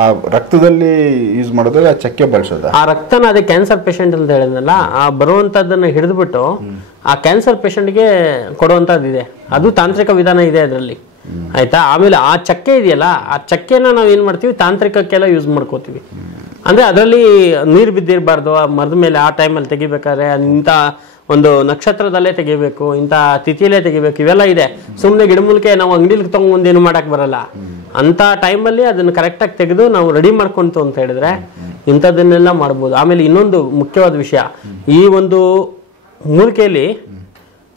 ಆ ರಕ್ತದಲ್ಲಿ ಯೂಸ್ ಮಾಡೋದ್ರೆ ಆ ಚಕ್ಕೆ ಬಳಸೋದ? ಆ ರಕ್ತನ ಅದೇ ಕ್ಯಾನ್ಸರ್ ಪೇಷಂಟ್ ಅಂತ ಹೇಳಿದ್ನಲ್ಲ, ಆ ಬರುವಂತದ್ದನ್ನ ಹಿಡಿದ್ಬಿಟ್ಟು ಆ ಕ್ಯಾನ್ಸರ್ ಪೇಷಂಟ್ಗೆ ಕೊಡುವಂತದ್ದಿದೆ. ಅದು ತಾಂತ್ರಿಕ ವಿಧಾನ ಇದೆ ಅದರಲ್ಲಿ. ಆಯ್ತಾ. ಆಮೇಲೆ ಆ ಚಕ್ಕೆ ಇದೆಯಲ್ಲ, ಆ ಚಕ್ಕೆನ ನಾವ್ ಏನ್ ಮಾಡ್ತೀವಿ, ತಾಂತ್ರಿಕಕ್ಕೆಲ್ಲ ಯೂಸ್ ಮಾಡ್ಕೋತೀವಿ. ಅಂದ್ರೆ ಅದರಲ್ಲಿ ನೀರು ಬಿದ್ದಿರಬಾರ್ದು, ಆ ಮರದ ಮೇಲೆ ಆ ಟೈಮಲ್ಲಿ ತೆಗಿಬೇಕಾದ್ರೆ ಇಂಥ ಒಂದು ನಕ್ಷತ್ರದಲ್ಲೇ ತೆಗಿಬೇಕು, ಇಂಥ ತಿಥಿಯಲ್ಲೇ ತೆಗಿಬೇಕು, ಇವೆಲ್ಲ ಇದೆ. ಸುಮ್ಮನೆ ಗಿಡಮೂಲಿಕೆ ನಾವು ಅಂಗಡಿಲಿ ತಗೊಂಡು ಮಾಡಕ್ ಬರಲ್ಲ. ಅಂತ ಟೈಮಲ್ಲಿ ಅದನ್ನ ಕರೆಕ್ಟಾಗಿ ತೆಗೆದು ನಾವು ರೆಡಿ ಮಾಡ್ಕೊಂತು ಅಂತ ಹೇಳಿದ್ರೆ ಇಂಥದನ್ನೆಲ್ಲ ಮಾಡ್ಬೋದು. ಆಮೇಲೆ ಇನ್ನೊಂದು ಮುಖ್ಯವಾದ ವಿಷಯ, ಈ ಒಂದು ಮೂಲಿಕೆಯಲ್ಲಿ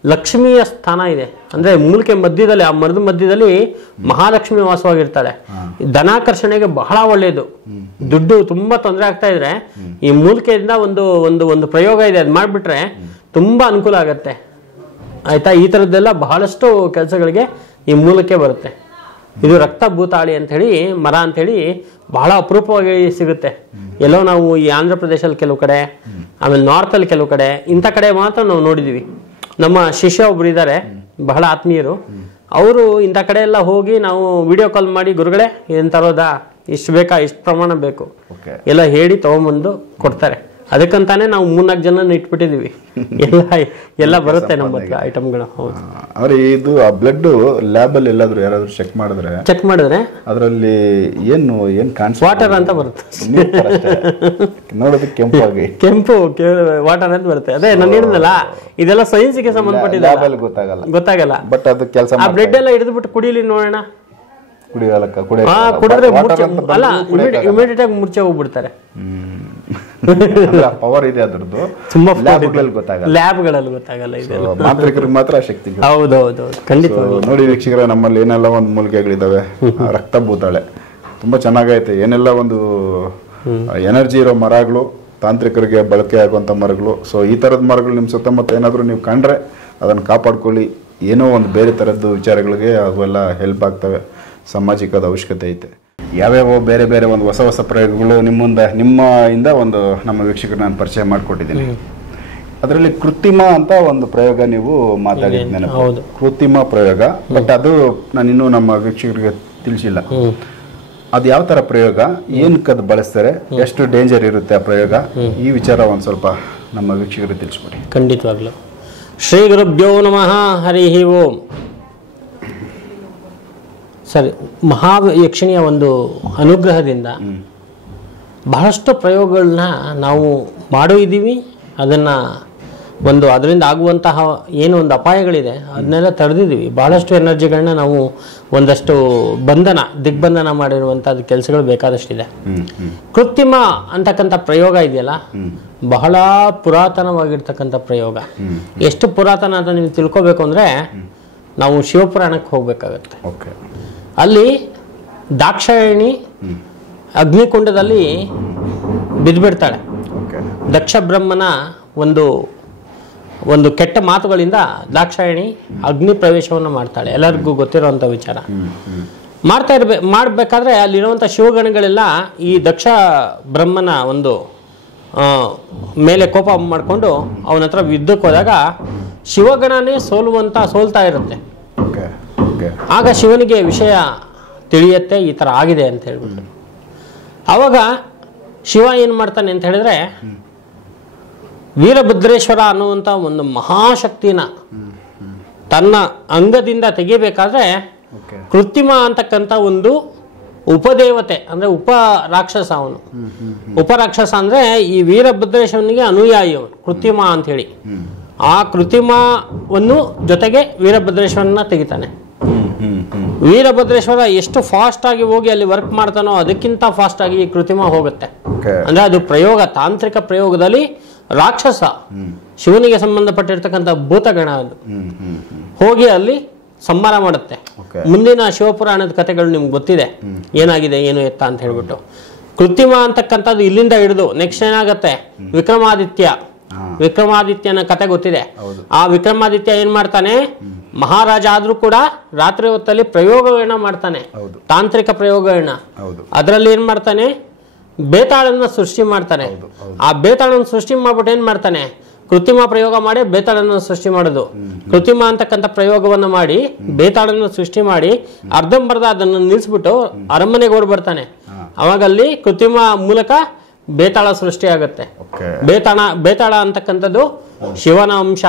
ಲಕ್ಷ್ಮಿಯ ಸ್ಥಾನ ಇದೆ. ಅಂದ್ರೆ ಮೂಲಿಕೆ ಮಧ್ಯದಲ್ಲಿ, ಆ ಮರದ ಮಧ್ಯದಲ್ಲಿ ಮಹಾಲಕ್ಷ್ಮಿ ವಾಸವಾಗಿರ್ತಾಳೆ. ಧನಾಕರ್ಷಣೆಗೆ ಬಹಳ ಒಳ್ಳೆಯದು. ದುಡ್ಡು ತುಂಬಾ ತೊಂದರೆ ಆಗ್ತಾ ಇದ್ರೆ ಈ ಮೂಲಿಕೆಯಿಂದ ಒಂದು ಒಂದು ಒಂದು ಪ್ರಯೋಗ ಇದೆ, ಅದು ಮಾಡ್ಬಿಟ್ರೆ ತುಂಬಾ ಅನುಕೂಲ ಆಗತ್ತೆ. ಆಯ್ತಾ. ಈ ತರದ್ದೆಲ್ಲ ಬಹಳಷ್ಟು ಕೆಲಸಗಳಿಗೆ ಈ ಮೂಲಿಕೆ ಬರುತ್ತೆ. ಇದು ರಕ್ತಭೂತಾಳಿ ಅಂತ ಹೇಳಿ ಮರ ಅಂತ ಹೇಳಿ ಬಹಳ ಅಪರೂಪವಾಗಿ ಸಿಗುತ್ತೆ. ಎಲ್ಲೋ ನಾವು ಈ ಆಂಧ್ರ ಪ್ರದೇಶದಲ್ಲಿ ಕೆಲವು ಕಡೆ, ಆಮೇಲೆ ನಾರ್ತ್ ಅಲ್ಲಿ ಕೆಲವು ಕಡೆ, ಇಂಥ ಕಡೆ ಮಾತ್ರ ನಾವು ನೋಡಿದೀವಿ. ನಮ್ಮ ಶಿಷ್ಯ ಒಬ್ರು ಇದ್ದಾರೆ, ಬಹಳ ಆತ್ಮೀಯರು. ಅವರು ಇಂಥ ಕಡೆ ಎಲ್ಲ ಹೋಗಿ ನಾವು ವಿಡಿಯೋ ಕಾಲ್ ಮಾಡಿ, ಗುರುಗಳೇ ಏನ್ ತರೋದಾ, ಇಷ್ಟು ಬೇಕಾ, ಇಷ್ಟು ಪ್ರಮಾಣ ಬೇಕು ಎಲ್ಲ ಹೇಳಿ ತಗೊಂಬಂದು ಕೊಡ್ತಾರೆ. ಅದಕ್ಕಂತಾನೆ ನಾವು 3-4 ಜನ ಇಟ್ಬಿಟ್ಟಿದೀವಿ. ಎಲ್ಲ ಬರುತ್ತೆ ನಮ್ಮ ಹತ್ರ ಐಟಮ್ಗಳು. ಹೌದು. ಅಂದ್ರೆ ಇದು ಆ ಬ್ಲಡ್ ಲ್ಯಾಬ್ ಅಲ್ಲಿ ಎಲ್ಲಾದ್ರೂ ಯಾರಾದ್ರೂ ಚೆಕ್ ಮಾಡಿದ್ರೆ ಅದರಲ್ಲಿ ಏನ್ ವಾಟರ್ ಅಂತ ಬರುತ್ತೆ, ನೋಡೋದಕ್ಕೆ ಕೆಂಪು ವಾಟರ್ ಅಂತ ಬರುತ್ತೆ. ಅದೇ ನಾನು ಹೇಳಿದ್ನಲ್ಲ, ಇದೆಲ್ಲ ಸೈನ್ಸ್ಗೆ ಸಂಬಂಧಪಟ್ಟಿದೆ, ಗೊತ್ತಾಗಲ್ಲ. ಬಟ್ ಅದು ಕೆಲಸ, ಆ ಬ್ಲಡ್ ಎಲ್ಲ ಹಿಡಿದ್ಬಿಟ್ಟು ಕುಡಿಲಿ ನೋಡೋಣ, ಕುಡಿದ್ರೆ ಅಲ್ಲ ಇಮಿಡಿಯೇಟ್ ಆಗಿ ಮುರ್ಚೆ ಹೋಗ್ಬಿಡ್ತಾರೆ. ಪವರ್ ಇದೆ ಅದ್ರದ್ದು, ತುಂಬಾ ಲ್ಯಾಬ್ಗಳಲ್ಲಿ ಗೊತ್ತಾಗಲ್ಲ. ಮಾಂತ್ರಿಕರಿಗೆ ಮಾತ್ರ ಶಕ್ತಿ. ಹೌದೌದು, ಖಂಡಿತ. ನೋಡಿ ವೀಕ್ಷಕರೇ, ನಮ್ಮಲ್ಲಿ ಏನೆಲ್ಲ ಒಂದು ಮೂಲಿಕೆಗಳಿದಾವೆ. ರಕ್ತಭೂತಾಳೆ ತುಂಬಾ ಚೆನ್ನಾಗೈತೆ. ಏನೆಲ್ಲ ಒಂದು ಎನರ್ಜಿ ಇರೋ ಮರಗಳು, ತಾಂತ್ರಿಕರಿಗೆ ಬಳಕೆ ಆಗುವಂತ ಮರಗಳು. ಸೊ ಈ ತರದ ಮರಗಳು ನಿಮ್ಮ ಸುತ್ತಮುತ್ತ ಏನಾದ್ರು ನೀವು ಕಂಡ್ರೆ ಅದನ್ನ ಕಾಪಾಡ್ಕೊಳ್ಳಿ. ಏನೋ ಒಂದು ಬೇರೆ ತರದ್ದು ವಿಚಾರಗಳಿಗೆ ಅವೆಲ್ಲ ಹೆಲ್ಪ್ ಆಗ್ತವೆ. ಸಾಮಾಜಿಕದ ಅವಶ್ಯಕತೆ ಐತೆ. ಯಾವ್ಯಾವ ಬೇರೆ ಬೇರೆ ಒಂದು ಹೊಸ ಪ್ರಯೋಗಗಳು ನಿಮ್ಮಿಂದ ಒಂದು ನಮ್ಮ ವೀಕ್ಷಕರು ನಾನು ಪರಿಚಯ ಮಾಡಿಕೊಟ್ಟಿದ್ದೀನಿ. ಅದರಲ್ಲಿ ಕೃತ್ರಿಮ ಅಂತ ಒಂದು ಪ್ರಯೋಗ ನೀವು ಮಾತಾಡಿದ್ದೆ, ಕೃತ್ರಿಮ ಪ್ರಯೋಗ. ಬಟ್ ಅದು ನಾನು ಇನ್ನೂ ನಮ್ಮ ವೀಕ್ಷಕರಿಗೆ ತಿಳಿಸಿಲ್ಲ. ಅದು ಯಾವ ತರ ಪ್ರಯೋಗ, ಏನಕ್ಕದು ಬಳಸ್ತಾರೆ, ಎಷ್ಟು ಡೇಂಜರ್ ಇರುತ್ತೆ ಆ ಪ್ರಯೋಗ, ಈ ವಿಚಾರ ಒಂದು ಸ್ವಲ್ಪ ನಮ್ಮ ವೀಕ್ಷಕರಿಗೆ ತಿಳಿಸ್ಕೊಡಿ. ಖಂಡಿತವಾಗ್ಲು. ಶ್ರೀ ಗುರುಭ್ಯೋ ನಮಃ. ಹರಿ ಓಂ. ಸರಿ, ಮಹಾಯಕ್ಷಿಣಿಯ ಒಂದು ಅನುಗ್ರಹದಿಂದ ಬಹಳಷ್ಟು ಪ್ರಯೋಗಗಳನ್ನ ನಾವು ಮಾಡೋ ಇದ್ದೀವಿ. ಅದನ್ನು ಒಂದು ಅದರಿಂದ ಆಗುವಂತಹ ಏನು ಒಂದು ಅಪಾಯಗಳಿದೆ ಅದನ್ನೆಲ್ಲ ತಡೆದಿದ್ದೀವಿ. ಬಹಳಷ್ಟು ಎನರ್ಜಿಗಳನ್ನ ನಾವು ಒಂದಷ್ಟು ದಿಗ್ಬಂಧನ ಮಾಡಿರುವಂಥದ್ದು ಕೆಲಸಗಳು ಬೇಕಾದಷ್ಟಿದೆ. ಕೃತ್ರಿಮ ಅಂತಕ್ಕಂಥ ಪ್ರಯೋಗ ಇದೆಯಲ್ಲ, ಬಹಳ ಪುರಾತನವಾಗಿರ್ತಕ್ಕಂಥ ಪ್ರಯೋಗ. ಎಷ್ಟು ಪುರಾತನ ಅಂತ ನೀವು ತಿಳ್ಕೊಬೇಕು ಅಂದರೆ ನಾವು ಶಿವಪುರಾಣಕ್ಕೆ ಹೋಗ್ಬೇಕಾಗತ್ತೆ. ಅಲ್ಲಿ ದಾಕ್ಷಾಯಣಿ ಅಗ್ನಿಕುಂಡದಲ್ಲಿ ಬಿದ್ದುಬಿಡ್ತಾಳೆ. ದಕ್ಷ ಬ್ರಹ್ಮನ ಒಂದು ಕೆಟ್ಟ ಮಾತುಗಳಿಂದ ದಾಕ್ಷಾಯಣಿ ಅಗ್ನಿ ಪ್ರವೇಶವನ್ನು ಮಾಡ್ತಾಳೆ. ಎಲ್ಲರಿಗೂ ಗೊತ್ತಿರುವಂಥ ವಿಚಾರ. ಮಾಡಬೇಕಾದ್ರೆ ಅಲ್ಲಿರುವಂಥ ಶಿವಗಣಗಳೆಲ್ಲ ಈ ದಕ್ಷ ಬ್ರಹ್ಮನ ಮೇಲೆ ಕೋಪ ಮಾಡಿಕೊಂಡು ಅವನ ಹತ್ರ ಯುದ್ಧಕ್ಕೆ ಹೋದಾಗ ಶಿವಗಣನೇ ಸೋಲ್ತಾ ಇರುತ್ತೆ. ಆಗ ಶಿವನಿಗೆ ವಿಷಯ ತಿಳಿಯತ್ತೆ, ಈ ಥರ ಆಗಿದೆ ಅಂತ ಹೇಳ್ಬಿಟ್ಟು. ಆವಾಗ ಶಿವ ಏನು ಮಾಡ್ತಾನೆ ಅಂತ ಹೇಳಿದ್ರೆ, ವೀರಭದ್ರೇಶ್ವರ ಅನ್ನುವಂಥ ಒಂದು ಮಹಾಶಕ್ತಿನ ತನ್ನ ಅಂಗದಿಂದ ತೆಗಿಬೇಕಾದ್ರೆ ಕೃತ್ರಿಮ ಅಂತಕ್ಕಂಥ ಒಂದು ಉಪದೇವತೆ, ಅಂದ್ರೆ ಉಪರಾಕ್ಷಸ. ಅವನು ಉಪರಾಕ್ಷಸ ಅಂದ್ರೆ ಈ ವೀರಭದ್ರೇಶ್ವರನಿಗೆ ಅನುಯಾಯಿ ಅವನು, ಕೃತ್ರಿಮ ಅಂತ ಹೇಳಿ. ಆ ಕೃತ್ರಿಮವನ್ನು ಜೊತೆಗೆ ವೀರಭದ್ರೇಶ್ವರನ ತೆಗಿತಾನೆ. ವೀರಭದ್ರೇಶ್ವರ ಎಷ್ಟು ಫಾಸ್ಟ್ ಆಗಿ ಹೋಗಿ ಅಲ್ಲಿ ವರ್ಕ್ ಮಾಡ್ತಾನೋ ಅದಕ್ಕಿಂತ ಫಾಸ್ಟ್ ಆಗಿ ಈ ಕೃತ್ರಿಮ ಹೋಗುತ್ತೆ. ಅಂದ್ರೆ ಅದು ಪ್ರಯೋಗ, ತಾಂತ್ರಿಕ ಪ್ರಯೋಗದಲ್ಲಿ ರಾಕ್ಷಸ, ಶಿವನಿಗೆ ಸಂಬಂಧಪಟ್ಟಿರ್ತಕ್ಕಂಥ ಭೂತಗಣ ಅದು ಹೋಗಿ ಅಲ್ಲಿ ಸಂಹಾರ ಮಾಡುತ್ತೆ. ಮುಂದಿನ ಶಿವಪುರಾಣದ ಕಥೆಗಳು ನಿಮ್ಗೆ ಗೊತ್ತಿದೆ, ಏನಾಗಿದೆ ಏನು ಎತ್ತ ಅಂತ ಹೇಳ್ಬಿಟ್ಟು. ಕೃತ್ರಿಮ ಅಂತಕ್ಕಂಥದ್ದು ಇಲ್ಲಿಂದ ಹಿಡಿದು ನೆಕ್ಸ್ಟ್ ಏನಾಗತ್ತೆ, ವಿಕ್ರಮಾದಿತ್ಯನ ಕತೆ ಗೊತ್ತಿದೆ. ಆ ವಿಕ್ರಮಾದಿತ್ಯ ಏನ್ ಮಾಡ್ತಾನೆ, ಮಹಾರಾಜ ಆದ್ರೂ ಕೂಡ ರಾತ್ರಿ ಹೊತ್ತಲ್ಲಿ ಪ್ರಯೋಗಗಳನ್ನ ಮಾಡ್ತಾನೆ, ತಾಂತ್ರಿಕ ಪ್ರಯೋಗಗಳನ್ನ. ಅದರಲ್ಲಿ ಏನ್ ಮಾಡ್ತಾನೆ, ಬೇತಾಳನ್ನ ಸೃಷ್ಟಿ ಮಾಡ್ತಾನೆ. ಆ ಬೇತಾಳನ್ನ ಸೃಷ್ಟಿ ಮಾಡ್ಬಿಟ್ಟು ಏನ್ ಮಾಡ್ತಾನೆ, ಕೃತ್ರಿಮ ಪ್ರಯೋಗ ಮಾಡಿ ಬೇತಾಳನ್ನ ಸೃಷ್ಟಿ ಮಾಡೋದು. ಕೃತ್ರಿಮ ಅಂತಕ್ಕಂಥ ಪ್ರಯೋಗವನ್ನ ಮಾಡಿ ಬೇತಾಳನ್ನ ಸೃಷ್ಟಿ ಮಾಡಿ ಅರ್ಧಂಬರ್ಧ ಅದನ್ನು ನಿಲ್ಲಿಸ್ಬಿಟ್ಟು ಅರಮನೆಗೆ ಓಡ್ ಬರ್ತಾನೆ. ಅವಾಗ ಅಲ್ಲಿ ಕೃತ್ರಿಮ ಮೂಲಕ ಬೇತಾಳ ಸೃಷ್ಟಿ ಆಗುತ್ತೆ. ಬೇತಾಳ ಅಂತಕ್ಕಂಥದ್ದು ಶಿವನ ಅಂಶ,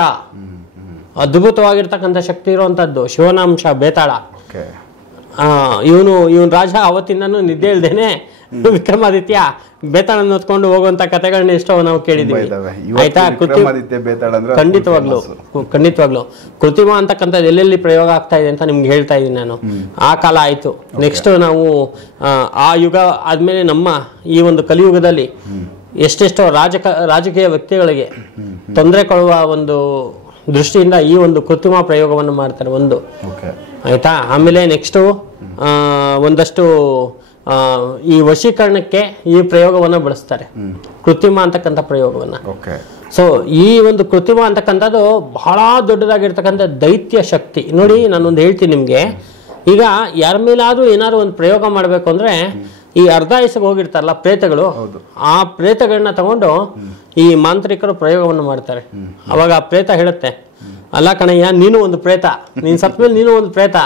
ಅದ್ಭುತವಾಗಿರ್ತಕ್ಕಂಥ ಶಕ್ತಿ ಇರುವಂತದ್ದು ಶಿವನ ಅಂಶ ಬೇತಾಳ. ಇವನು ರಾಜ ಅವತ್ತಿಂದನೂ ನಿದ್ದೆ ಇಲ್ದೇನೆ ವಿಕ್ರಮಾದಿತ್ಯ ಬೇತಾಳನ್ನು ಹೊತ್ಕೊಂಡು ಹೋಗುವಂತ ಕಥೆಗಳನ್ನ ಎಷ್ಟೋ ನಾವು ಕೇಳಿದ್ವಿ. ಆಯ್ತಾ, ಖಂಡಿತವಾಗ್ಲು ಕೃತ್ರಿಮ ಅಂತಕ್ಕಂಥದ್ದು ಎಲ್ಲೆಲ್ಲಿ ಪ್ರಯೋಗ ಆಗ್ತಾ ಇದೆ ಅಂತ ನಿಮ್ಗೆ ಹೇಳ್ತಾ ಇದ್ದೀನಿ ನಾನು. ಆ ಕಾಲ ಆಯ್ತು. ನೆಕ್ಸ್ಟ್ ನಾವು ಆ ಯುಗ ಆದ್ಮೇಲೆ ನಮ್ಮ ಈ ಒಂದು ಕಲಿಯುಗದಲ್ಲಿ ಎಷ್ಟೆಷ್ಟೋ ರಾಜಕೀಯ ವ್ಯಕ್ತಿಗಳಿಗೆ ತೊಂದರೆ ಕೊಡುವ ಒಂದು ದೃಷ್ಟಿಯಿಂದ ಈ ಒಂದು ಕೃತ್ರಿಮ ಪ್ರಯೋಗವನ್ನು ಮಾಡ್ತಾರೆ ಒಂದು. ಆಯ್ತಾ, ಆಮೇಲೆ ನೆಕ್ಸ್ಟ್ ಒಂದಷ್ಟು ಈ ವಶೀಕರಣಕ್ಕೆ ಈ ಪ್ರಯೋಗವನ್ನ ಬಳಸ್ತಾರೆ, ಕೃತ್ರಿಮ ಅಂತಕ್ಕಂಥ ಪ್ರಯೋಗವನ್ನ. ಸೊ ಈ ಒಂದು ಕೃತ್ರಿಮ ಅಂತಕ್ಕಂಥದ್ದು ಬಹಳ ದೊಡ್ಡದಾಗಿರ್ತಕ್ಕಂಥ ದೈತ್ಯ ಶಕ್ತಿ. ನೋಡಿ, ನಾನೊಂದು ಹೇಳ್ತೀನಿ ನಿಮ್ಗೆ. ಈಗ ಯಾರ ಮೇಲಾದ್ರೂ ಏನಾದ್ರು ಒಂದು ಪ್ರಯೋಗ ಮಾಡ್ಬೇಕು ಅಂದ್ರೆ ಈ ಅರ್ಧ ಆಯುಸ್ಸಿಗೆ ಹೋಗಿರ್ತಾರಲ್ಲ ಪ್ರೇತಗಳು, ಆ ಪ್ರೇತಗಳನ್ನ ತಗೊಂಡು ಈ ಮಾಂತ್ರಿಕರು ಪ್ರಯೋಗವನ್ನು ಮಾಡ್ತಾರೆ. ಅವಾಗ ಆ ಪ್ರೇತ ಹೇಳುತ್ತೆ, ಅಲ್ಲ ಕಣಯ್ಯ, ನೀನು ಒಂದು ಪ್ರೇತ, ನೀನ್ ಸತ್ ಮೇಲೆ ನೀನು ಒಂದು ಪ್ರೇತ,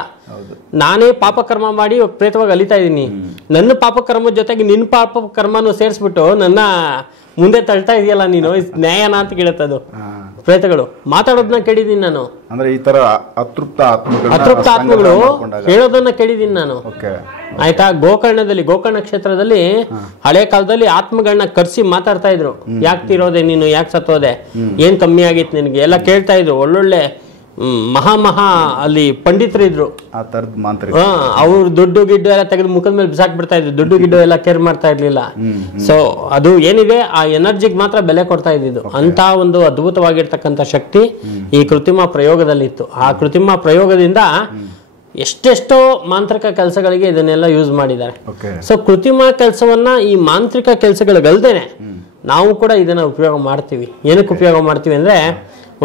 ನಾನೇ ಪಾಪಕರ್ಮ ಮಾಡಿ ಪ್ರೇತವಾಗಿ ಅಲಿತಾ ಇದ್ದೀನಿ, ನನ್ನ ಪಾಪಕರ್ಮದ ಜೊತೆಗೆ ನಿನ್ನ ಪಾಪಕರ್ಮನು ಸೇರಿಸ್ಬಿಟ್ಟು ನನ್ನ ಮುಂದೆ ತಳ್ತಾ ಇದೆಯಲ್ಲ ನೀನು, ನ್ಯಾಯನ ಅಂತ ಕೇಳುತ್ತದು. ಪ್ರೇತಗಳು ಮಾತಾಡೋದನ್ನ ಕೇಳಿದೀನಿ ನಾನು. ಅಂದ್ರೆ ಈ ತರ ಅತೃಪ್ತ ಆತ್ಮಗಳು ಹೇಳೋದನ್ನ ಕೇಳಿದೀನಿ ನಾನು. ಆಯ್ತಾ, ಗೋಕರ್ಣ ಕ್ಷೇತ್ರದಲ್ಲಿ ಹಳೆ ಕಾಲದಲ್ಲಿ ಆತ್ಮಗಳನ್ನ ಕರ್ಸಿ ಮಾತಾಡ್ತಾ ಇದ್ರು. ಯಾಕೆ ತೀರೋದೆ ನೀನು, ಯಾಕೆ ಸತ್ತೋದೆ, ಏನ್ ಕಮ್ಮಿ ಆಗಿತ್ತು ನಿನ್ಗೆ ಎಲ್ಲ ಕೇಳ್ತಾ ಇದ್ರು. ಒಳ್ಳೊಳ್ಳೆ ಮಹಾ ಅಲ್ಲಿ ಪಂಡಿತರು ಇದ್ರು. ಅವ್ರು ದುಡ್ಡು ಗಿಡ್ಡು ಎಲ್ಲ ತೆಗೆದು ಮುಖದ ಮೇಲೆ ಬಿಸಾಕ್ ಬಿಡ್ತಾ ಇದ್ರು. ದುಡ್ಡು ಗಿಡ್ಡು ಎಲ್ಲ ಕೇರ್ ಮಾಡ್ತಾ ಇರ್ಲಿಲ್ಲ. ಸೊ ಅದು ಏನಿದೆ ಆ ಎನರ್ಜಿಗೆ ಮಾತ್ರ ಬೆಲೆ ಕೊಡ್ತಾ ಇದ್ದಿದ್ದು. ಅಂತ ಒಂದು ಅದ್ಭುತವಾಗಿರ್ತಕ್ಕಂಥ ಶಕ್ತಿ ಈ ಕೃತ್ರಿಮ ಪ್ರಯೋಗದಲ್ಲಿ ಇತ್ತು. ಆ ಕೃತ್ರಿಮ ಪ್ರಯೋಗದಿಂದ ಎಷ್ಟೆಷ್ಟೋ ಮಾಂತ್ರಿಕ ಕೆಲಸಗಳಿಗೆ ಇದನ್ನೆಲ್ಲ ಯೂಸ್ ಮಾಡಿದ್ದಾರೆ. ಸೊ ಕೃತ್ರಿಮ ಕೆಲಸವನ್ನ ಈ ಮಾಂತ್ರಿಕ ಕೆಲಸಗಳಿಗಲ್ದೇನೆ ನಾವು ಕೂಡ ಇದನ್ನ ಉಪಯೋಗ ಮಾಡ್ತೀವಿ. ಏನಕ್ಕೆ ಉಪಯೋಗ ಮಾಡ್ತೀವಿ ಅಂದ್ರೆ,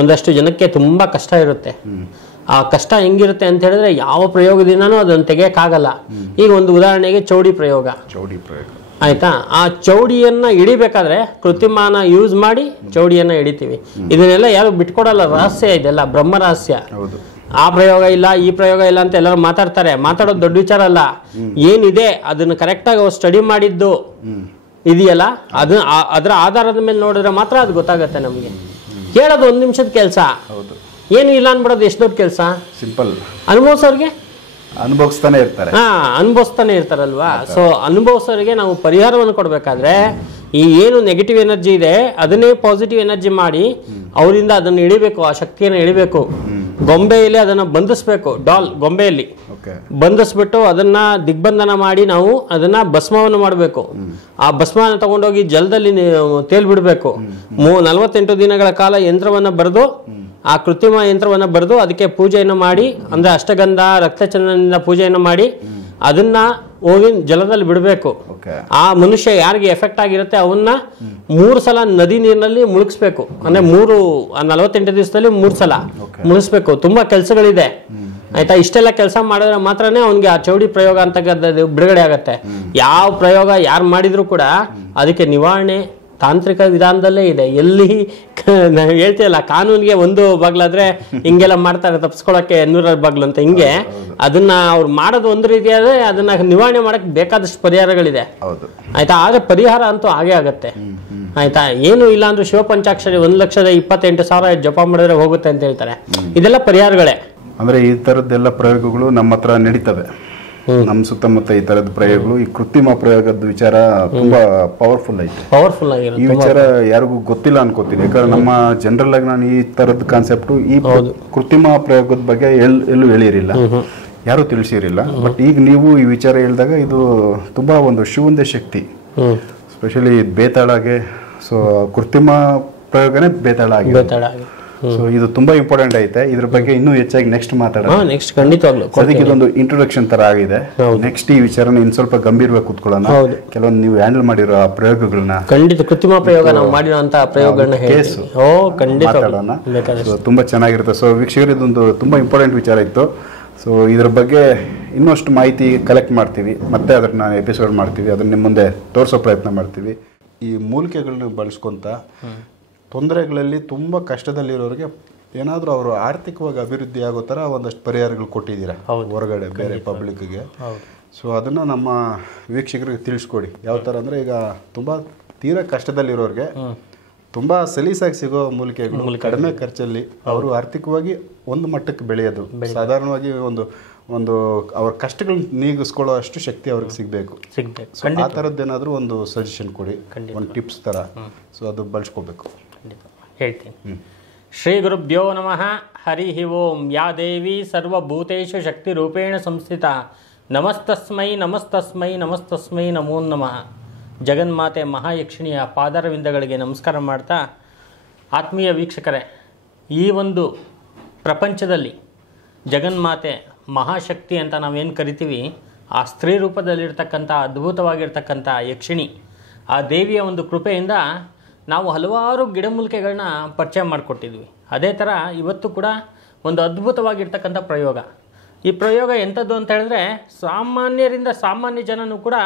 ಒಂದಷ್ಟು ಜನಕ್ಕೆ ತುಂಬಾ ಕಷ್ಟ ಇರುತ್ತೆ. ಆ ಕಷ್ಟ ಹೆಂಗಿರುತ್ತೆ ಅಂತ ಹೇಳಿದ್ರೆ ಯಾವ ಪ್ರಯೋಗದಿಂದನೂ ಅದನ್ನು ತೆಗೆಯಕ್ಕಾಗಲ್ಲ. ಈಗ ಒಂದು ಉದಾಹರಣೆಗೆ ಚೌಡಿ ಪ್ರಯೋಗ. ಆಯ್ತಾ, ಆ ಚೌಡಿಯನ್ನ ಹಿಡಿಬೇಕಾದ್ರೆ ಕೃತ್ರಿಮನ ಯೂಸ್ ಮಾಡಿ ಚೌಡಿಯನ್ನ ಹಿಡಿತೀವಿ. ಇದನ್ನೆಲ್ಲ ಯಾರು ಬಿಟ್ಕೊಡಲ್ಲ, ರಹಸ್ಯ ಇದೆಲ್ಲ, ಬ್ರಹ್ಮ ರಹಸ್ಯ. ಆ ಪ್ರಯೋಗ ಇಲ್ಲ, ಈ ಪ್ರಯೋಗ ಇಲ್ಲ ಅಂತ ಎಲ್ಲರೂ ಮಾತಾಡ್ತಾರೆ. ಮಾತಾಡೋದು ದೊಡ್ಡ ವಿಚಾರ ಅಲ್ಲ. ಏನಿದೆ ಅದನ್ನ ಕರೆಕ್ಟಾಗಿ ಅವ್ರು ಸ್ಟಡಿ ಮಾಡಿದ್ದು ಇದೆಯಲ್ಲ, ಅದರ ಆಧಾರದ ಮೇಲೆ ನೋಡಿದ್ರೆ ಮಾತ್ರ ಅದು ಗೊತ್ತಾಗತ್ತೆ ನಮ್ಗೆ. ಕೇಳೋದು 1 ನಿಮಿಷದ ಕೆಲಸ, ಏನು ಇಲ್ಲ ಅನ್ಬಿಡೋದು ಎಷ್ಟು ದೊಡ್ಡ ಕೆಲಸ. ಸಿಂಪಲ್. ಅನುಭವಿಸೋರಿಗೆ ಅನುಭವಿಸ್ತಾನೆ ಇರ್ತಾರೆ. ಅನುಭವಿಸ್ತಾನೆ ಇರ್ತಾರಲ್ವಾ. ಸೊ ಅನುಭವಿಸೋರಿಗೆ ನಾವು ಪರಿಹಾರವನ್ನು ಕೊಡ್ಬೇಕಾದ್ರೆ ಈ ಏನು ನೆಗೆಟಿವ್ ಎನರ್ಜಿ ಇದೆ ಅದನ್ನೇ ಪಾಸಿಟಿವ್ ಎನರ್ಜಿ ಮಾಡಿ ಅವರಿಂದ ಅದನ್ನು ಇಳಿಬೇಕು, ಆ ಶಕ್ತಿಯನ್ನು ಇಳಿಬೇಕು. ಗೊಂಬೆಯಲ್ಲಿ ಅದನ್ನ ಬಂಧಿಸ್ಬೇಕು, ಡಾಲ್ ಗೊಂಬೆಯಲ್ಲಿ ಬಂಧಿಸ್ಬಿಟ್ಟು ಅದನ್ನ ದಿಗ್ಬಂಧನ ಮಾಡಿ ನಾವು ಅದನ್ನ ಭಸ್ಮವನ್ನು ಮಾಡಬೇಕು. ಆ ಭಸ್ಮವನ್ನು ತಗೊಂಡೋಗಿ ಜಲದಲ್ಲಿ ತೇಲ್ಬಿಡ್ಬೇಕು. 48 ದಿನಗಳ ಕಾಲ ಯಂತ್ರವನ್ನ ಬರೆದು, ಆ ಕೃತ್ರಿಮ ಯಂತ್ರವನ್ನ ಬರೆದು ಅದಕ್ಕೆ ಪೂಜೆಯನ್ನು ಮಾಡಿ, ಅಂದ್ರೆ ಅಷ್ಟಗಂಧ ರಕ್ತಚಂದನದಿಂದ ಪೂಜೆಯನ್ನು ಮಾಡಿ ಅದನ್ನ ಹೋಗಿ ಜಲದಲ್ಲಿ ಬಿಡಬೇಕು. ಆ ಮನುಷ್ಯ ಯಾರಿಗೆ ಎಫೆಕ್ಟ್ ಆಗಿರುತ್ತೆ ಅವನ್ನ 3 ಸಲ ನದಿ ನೀರಿನಲ್ಲಿ ಮುಳುಗಿಸ್ಬೇಕು. ಅಂದ್ರೆ 48 ದಿವಸದಲ್ಲಿ 3 ಸಲ ಮುಳುಗಿಸ್ಬೇಕು. ತುಂಬಾ ಕೆಲಸಗಳಿದೆ ಆಯ್ತಾ. ಇಷ್ಟೆಲ್ಲ ಕೆಲಸ ಮಾಡಿದ್ರೆ ಮಾತ್ರನೇ ಅವನಿಗೆ ಆ ಚೌಡಿ ಪ್ರಯೋಗ ಅಂತ ಬಿಡುಗಡೆ ಆಗತ್ತೆ. ಯಾವ ಪ್ರಯೋಗ ಯಾರು ಮಾಡಿದ್ರು ಕೂಡ ಅದಕ್ಕೆ ನಿವಾರಣೆ ತಾಂತ್ರಿಕ ವಿಧಾನದಲ್ಲೇ ಇದೆ. ಎಲ್ಲಿ ಹೇಳ್ತೀಯಲ್ಲ, ಕಾನೂನಿಗೆ ಒಂದು ಬಾಗ್ಲಾದ್ರೆ ಹಿಂಗೆಲ್ಲ ಮಾಡ್ತಾರೆ ತಪ್ಪಿಸ್ಕೊಳಕ್ಕೆ 100 ಬಾಗ್ಲು ಅಂತ, ಹಿಂಗೆ ಅದನ್ನ ಅವ್ರು ಮಾಡೋದು ಒಂದು ರೀತಿಯಾದ್ರೆ ಅದನ್ನ ನಿವಾರಣೆ ಮಾಡಕ್ ಬೇಕಾದಷ್ಟು ಪರಿಹಾರಗಳಿದೆ ಆಯ್ತಾ. ಆದ್ರೆ ಪರಿಹಾರ ಅಂತೂ ಹಾಗೆ ಆಗತ್ತೆ ಆಯ್ತಾ. ಏನು ಇಲ್ಲ ಅಂದ್ರೆ ಶಿವಪಂಚಾಕ್ಷರಿ 1,28,000 ಜಪ ಮಾಡಿದ್ರೆ ಹೋಗುತ್ತೆ ಅಂತ ಹೇಳ್ತಾರೆ. ಇದೆಲ್ಲ ಪರಿಹಾರಗಳೇ. ಅಂದ್ರೆ ಈ ತರದ್ದೆಲ್ಲ ಪ್ರಯೋಗಗಳು ನಮ್ಮ ಹತ್ರ ನಡೀತವೆ. ನಮ್ಮ ಸುತ್ತಮುತ್ತ ಈ ತರದ ಪ್ರಯೋಗಗಳು, ಈ ಕೃತ್ರಿಮ ಪ್ರಯೋಗದ ವಿಚಾರ ತುಂಬಾ ಪವರ್ಫುಲ್ ಐತೆ. ಪವರ್ಫುಲ್ ಆಗಿರುತ್ತೆ. ಈ ವಿಚಾರ ಯಾರಿಗೂ ಗೊತ್ತಿಲ್ಲ ಅನ್ಕೋತೀನಿ. ಯಾಕಂದ್ರೆ ನಮ್ಮ ಜನರಲ್ ಆಗಿ ನಾನು ಈ ತರದ ಕಾನ್ಸೆಪ್ಟ್, ಈ ಕೃತ್ರಿಮ ಪ್ರಯೋಗದ ಬಗ್ಗೆ ಎಲ್ಲೂ ಹೇಳಿರಿಲ್ಲ, ಯಾರು ತಿಳಿಸಿರಿಲ್ಲ. ಬಟ್ ಈಗ ನೀವು ಈ ವಿಚಾರ ಹೇಳಿದಾಗ ಇದು ತುಂಬಾ ಒಂದು ಶಿವಂದೇ ಶಕ್ತಿ, ಸ್ಪೆಷಲಿ ಬೇತಾಳಗೆ. ಸೊ ಕೃತ್ರಿಮ ಪ್ರಯೋಗನೇ ಬೇತಾಳ ಆಗಿದೆ. ಸೊ ಇದು ತುಂಬಾ ಇಂಪಾರ್ಟೆಂಟ್ ಐತೆ. ಇದ್ರ ಬಗ್ಗೆ ಇನ್ನೂ ಹೆಚ್ಚಾಗಿ ನೆಕ್ಸ್ಟ್ ಮಾತಾಡೋಣ. ನೆಕ್ಸ್ಟ್ ಖಂಡಿತವಾಗ್ಲೂ. ಅದಕ್ಕೆ ಇದೊಂದು ಇಂಟ್ರೊಡಕ್ಷನ್ ತರ ಆಗಿದೆ. ನೆಕ್ಸ್ಟ್ ಈ ವಿಚಾರನ ಇನ್ ಸ್ವಲ್ಪ ಗಂಭೀರವಾಗಿ ಕೂತ್ಕೊಳ್ಳೋಣ. ಕೆಲವೊಂದು ನೀವು ಹ್ಯಾಂಡಲ್ ಮಾಡಿರೋ ಆ ಪ್ರಯೋಗಗಳನ್ನ, ಖಂಡಿತ ಕೃತ್ರಿಮ ಪ್ರಯೋಗ ನಾವು ಮಾಡಿರುವಂತಹ ಪ್ರಯೋಗಗಳನ್ನ ಮಾತಾಡೋಣ. ತುಂಬಾ ಚೆನ್ನಾಗಿರುತ್ತೆ. ಸೊ ವೀಕ್ಷಕರು, ಇದೊಂದು ತುಂಬಾ ಇಂಪಾರ್ಟೆಂಟ್ ವಿಚಾರ ಇತ್ತು. ಸೊ ಇದ್ರ ಬಗ್ಗೆ ಇನ್ನಷ್ಟು ಮಾಹಿತಿ ಕಲೆಕ್ಟ್ ಮಾಡ್ತೀವಿ, ಮತ್ತೆ ಅದನ್ನ ಎಪಿಸೋಡ್ ಮಾಡ್ತೀವಿ, ಅದನ್ನ ನಿಮ್ಮ ಮುಂದೆ ತೋರಿಸೋ ಪ್ರಯತ್ನ ಮಾಡ್ತೀವಿ. ಈ ಮೂಲಿಕೆಗಳನ್ನ ಬಳಸ್ಕೊಂತ ತೊಂದರೆಗಳಲ್ಲಿ ತುಂಬ ಕಷ್ಟದಲ್ಲಿರೋರಿಗೆ ಏನಾದರೂ ಅವರು ಆರ್ಥಿಕವಾಗಿ ಅಭಿವೃದ್ಧಿ ಆಗೋ ಥರ ಒಂದಷ್ಟು ಪರಿಹಾರಗಳು ಕೊಟ್ಟಿದ್ದೀರಾ ಹೊರಗಡೆ ಬೇರೆ ಪಬ್ಲಿಕ್ಗೆ. ಸೊ ಅದನ್ನು ನಮ್ಮ ವೀಕ್ಷಕರಿಗೆ ತಿಳಿಸ್ಕೊಡಿ. ಯಾವ ಥರ ಅಂದರೆ, ಈಗ ತುಂಬ ತೀರಾ ಕಷ್ಟದಲ್ಲಿರೋರಿಗೆ ತುಂಬ ಸಲೀಸಾಗಿ ಸಿಗೋ ಮೂಲಿಕೆಗಳು ಕಡಿಮೆ ಖರ್ಚಲ್ಲಿ ಅವರು ಆರ್ಥಿಕವಾಗಿ ಒಂದು ಮಟ್ಟಕ್ಕೆ ಬೆಳೆಯೋದು, ಸಾಧಾರಣವಾಗಿ ಒಂದು ಅವ್ರ ಕಷ್ಟಗಳನ್ನ ನೀಗಿಸ್ಕೊಳ್ಳೋ ಅಷ್ಟು ಶಕ್ತಿ ಅವ್ರಿಗೆ ಸಿಗಬೇಕು. ಸೊ ಆ ಥರದ್ದೇನಾದರೂ ಒಂದು ಸಜೆಷನ್ ಕೊಡಿ, ಒಂದು ಟಿಪ್ಸ್ ಥರ. ಸೊ ಅದು ಬಳಸ್ಕೋಬೇಕು. ಹೇಳ್ತೀನಿ. ಶ್ರೀ ಗುರುಭ್ಯೋ ನಮಃ. ಹರಿ ಓಂ. ಯಾ ದೇವಿ ಸರ್ವಭೂತೇಷು ಶಕ್ತಿ ರೂಪೇಣ ಸಂಸ್ಥಿತ. ನಮಸ್ತಸ್ಮೈ ನಮಸ್ತಸ್ಮೈ ನಮಸ್ತಸ್ಮೈ ನಮೋ ನಮಃ. ಜಗನ್ಮಾತೆ ಮಹಾಯಕ್ಷಿಣಿಯ ಪಾದಾರವಿಂದಗಳಿಗೆ ನಮಸ್ಕಾರ ಮಾಡ್ತಾ, ಆತ್ಮೀಯ ವೀಕ್ಷಕರೇ, ಈ ಒಂದು ಪ್ರಪಂಚದಲ್ಲಿ ಜಗನ್ಮಾತೆ ಮಹಾಶಕ್ತಿ ಅಂತ ನಾವೇನು ಕರಿತೀವಿ, ಆ ಸ್ತ್ರೀ ರೂಪದಲ್ಲಿರ್ತಕ್ಕಂಥ ಅದ್ಭುತವಾಗಿರ್ತಕ್ಕಂಥ ಯಕ್ಷಿಣಿ, ಆ ದೇವಿಯ ಒಂದು ಕೃಪೆಯಿಂದ ನಾವು ಹಲವಾರು ಗಿಡಮೂಲಿಕೆಗಳನ್ನ ಪರಿಚಯ ಮಾಡಿಕೊಟ್ಟಿದ್ವಿ. ಅದೇ ಥರ ಇವತ್ತು ಕೂಡ ಒಂದು ಅದ್ಭುತವಾಗಿರ್ತಕ್ಕಂಥ ಪ್ರಯೋಗ. ಈ ಪ್ರಯೋಗ ಎಂಥದ್ದು ಅಂತ ಹೇಳಿದ್ರೆ, ಸಾಮಾನ್ಯರಿಂದ ಸಾಮಾನ್ಯ ಜನನೂ ಕೂಡ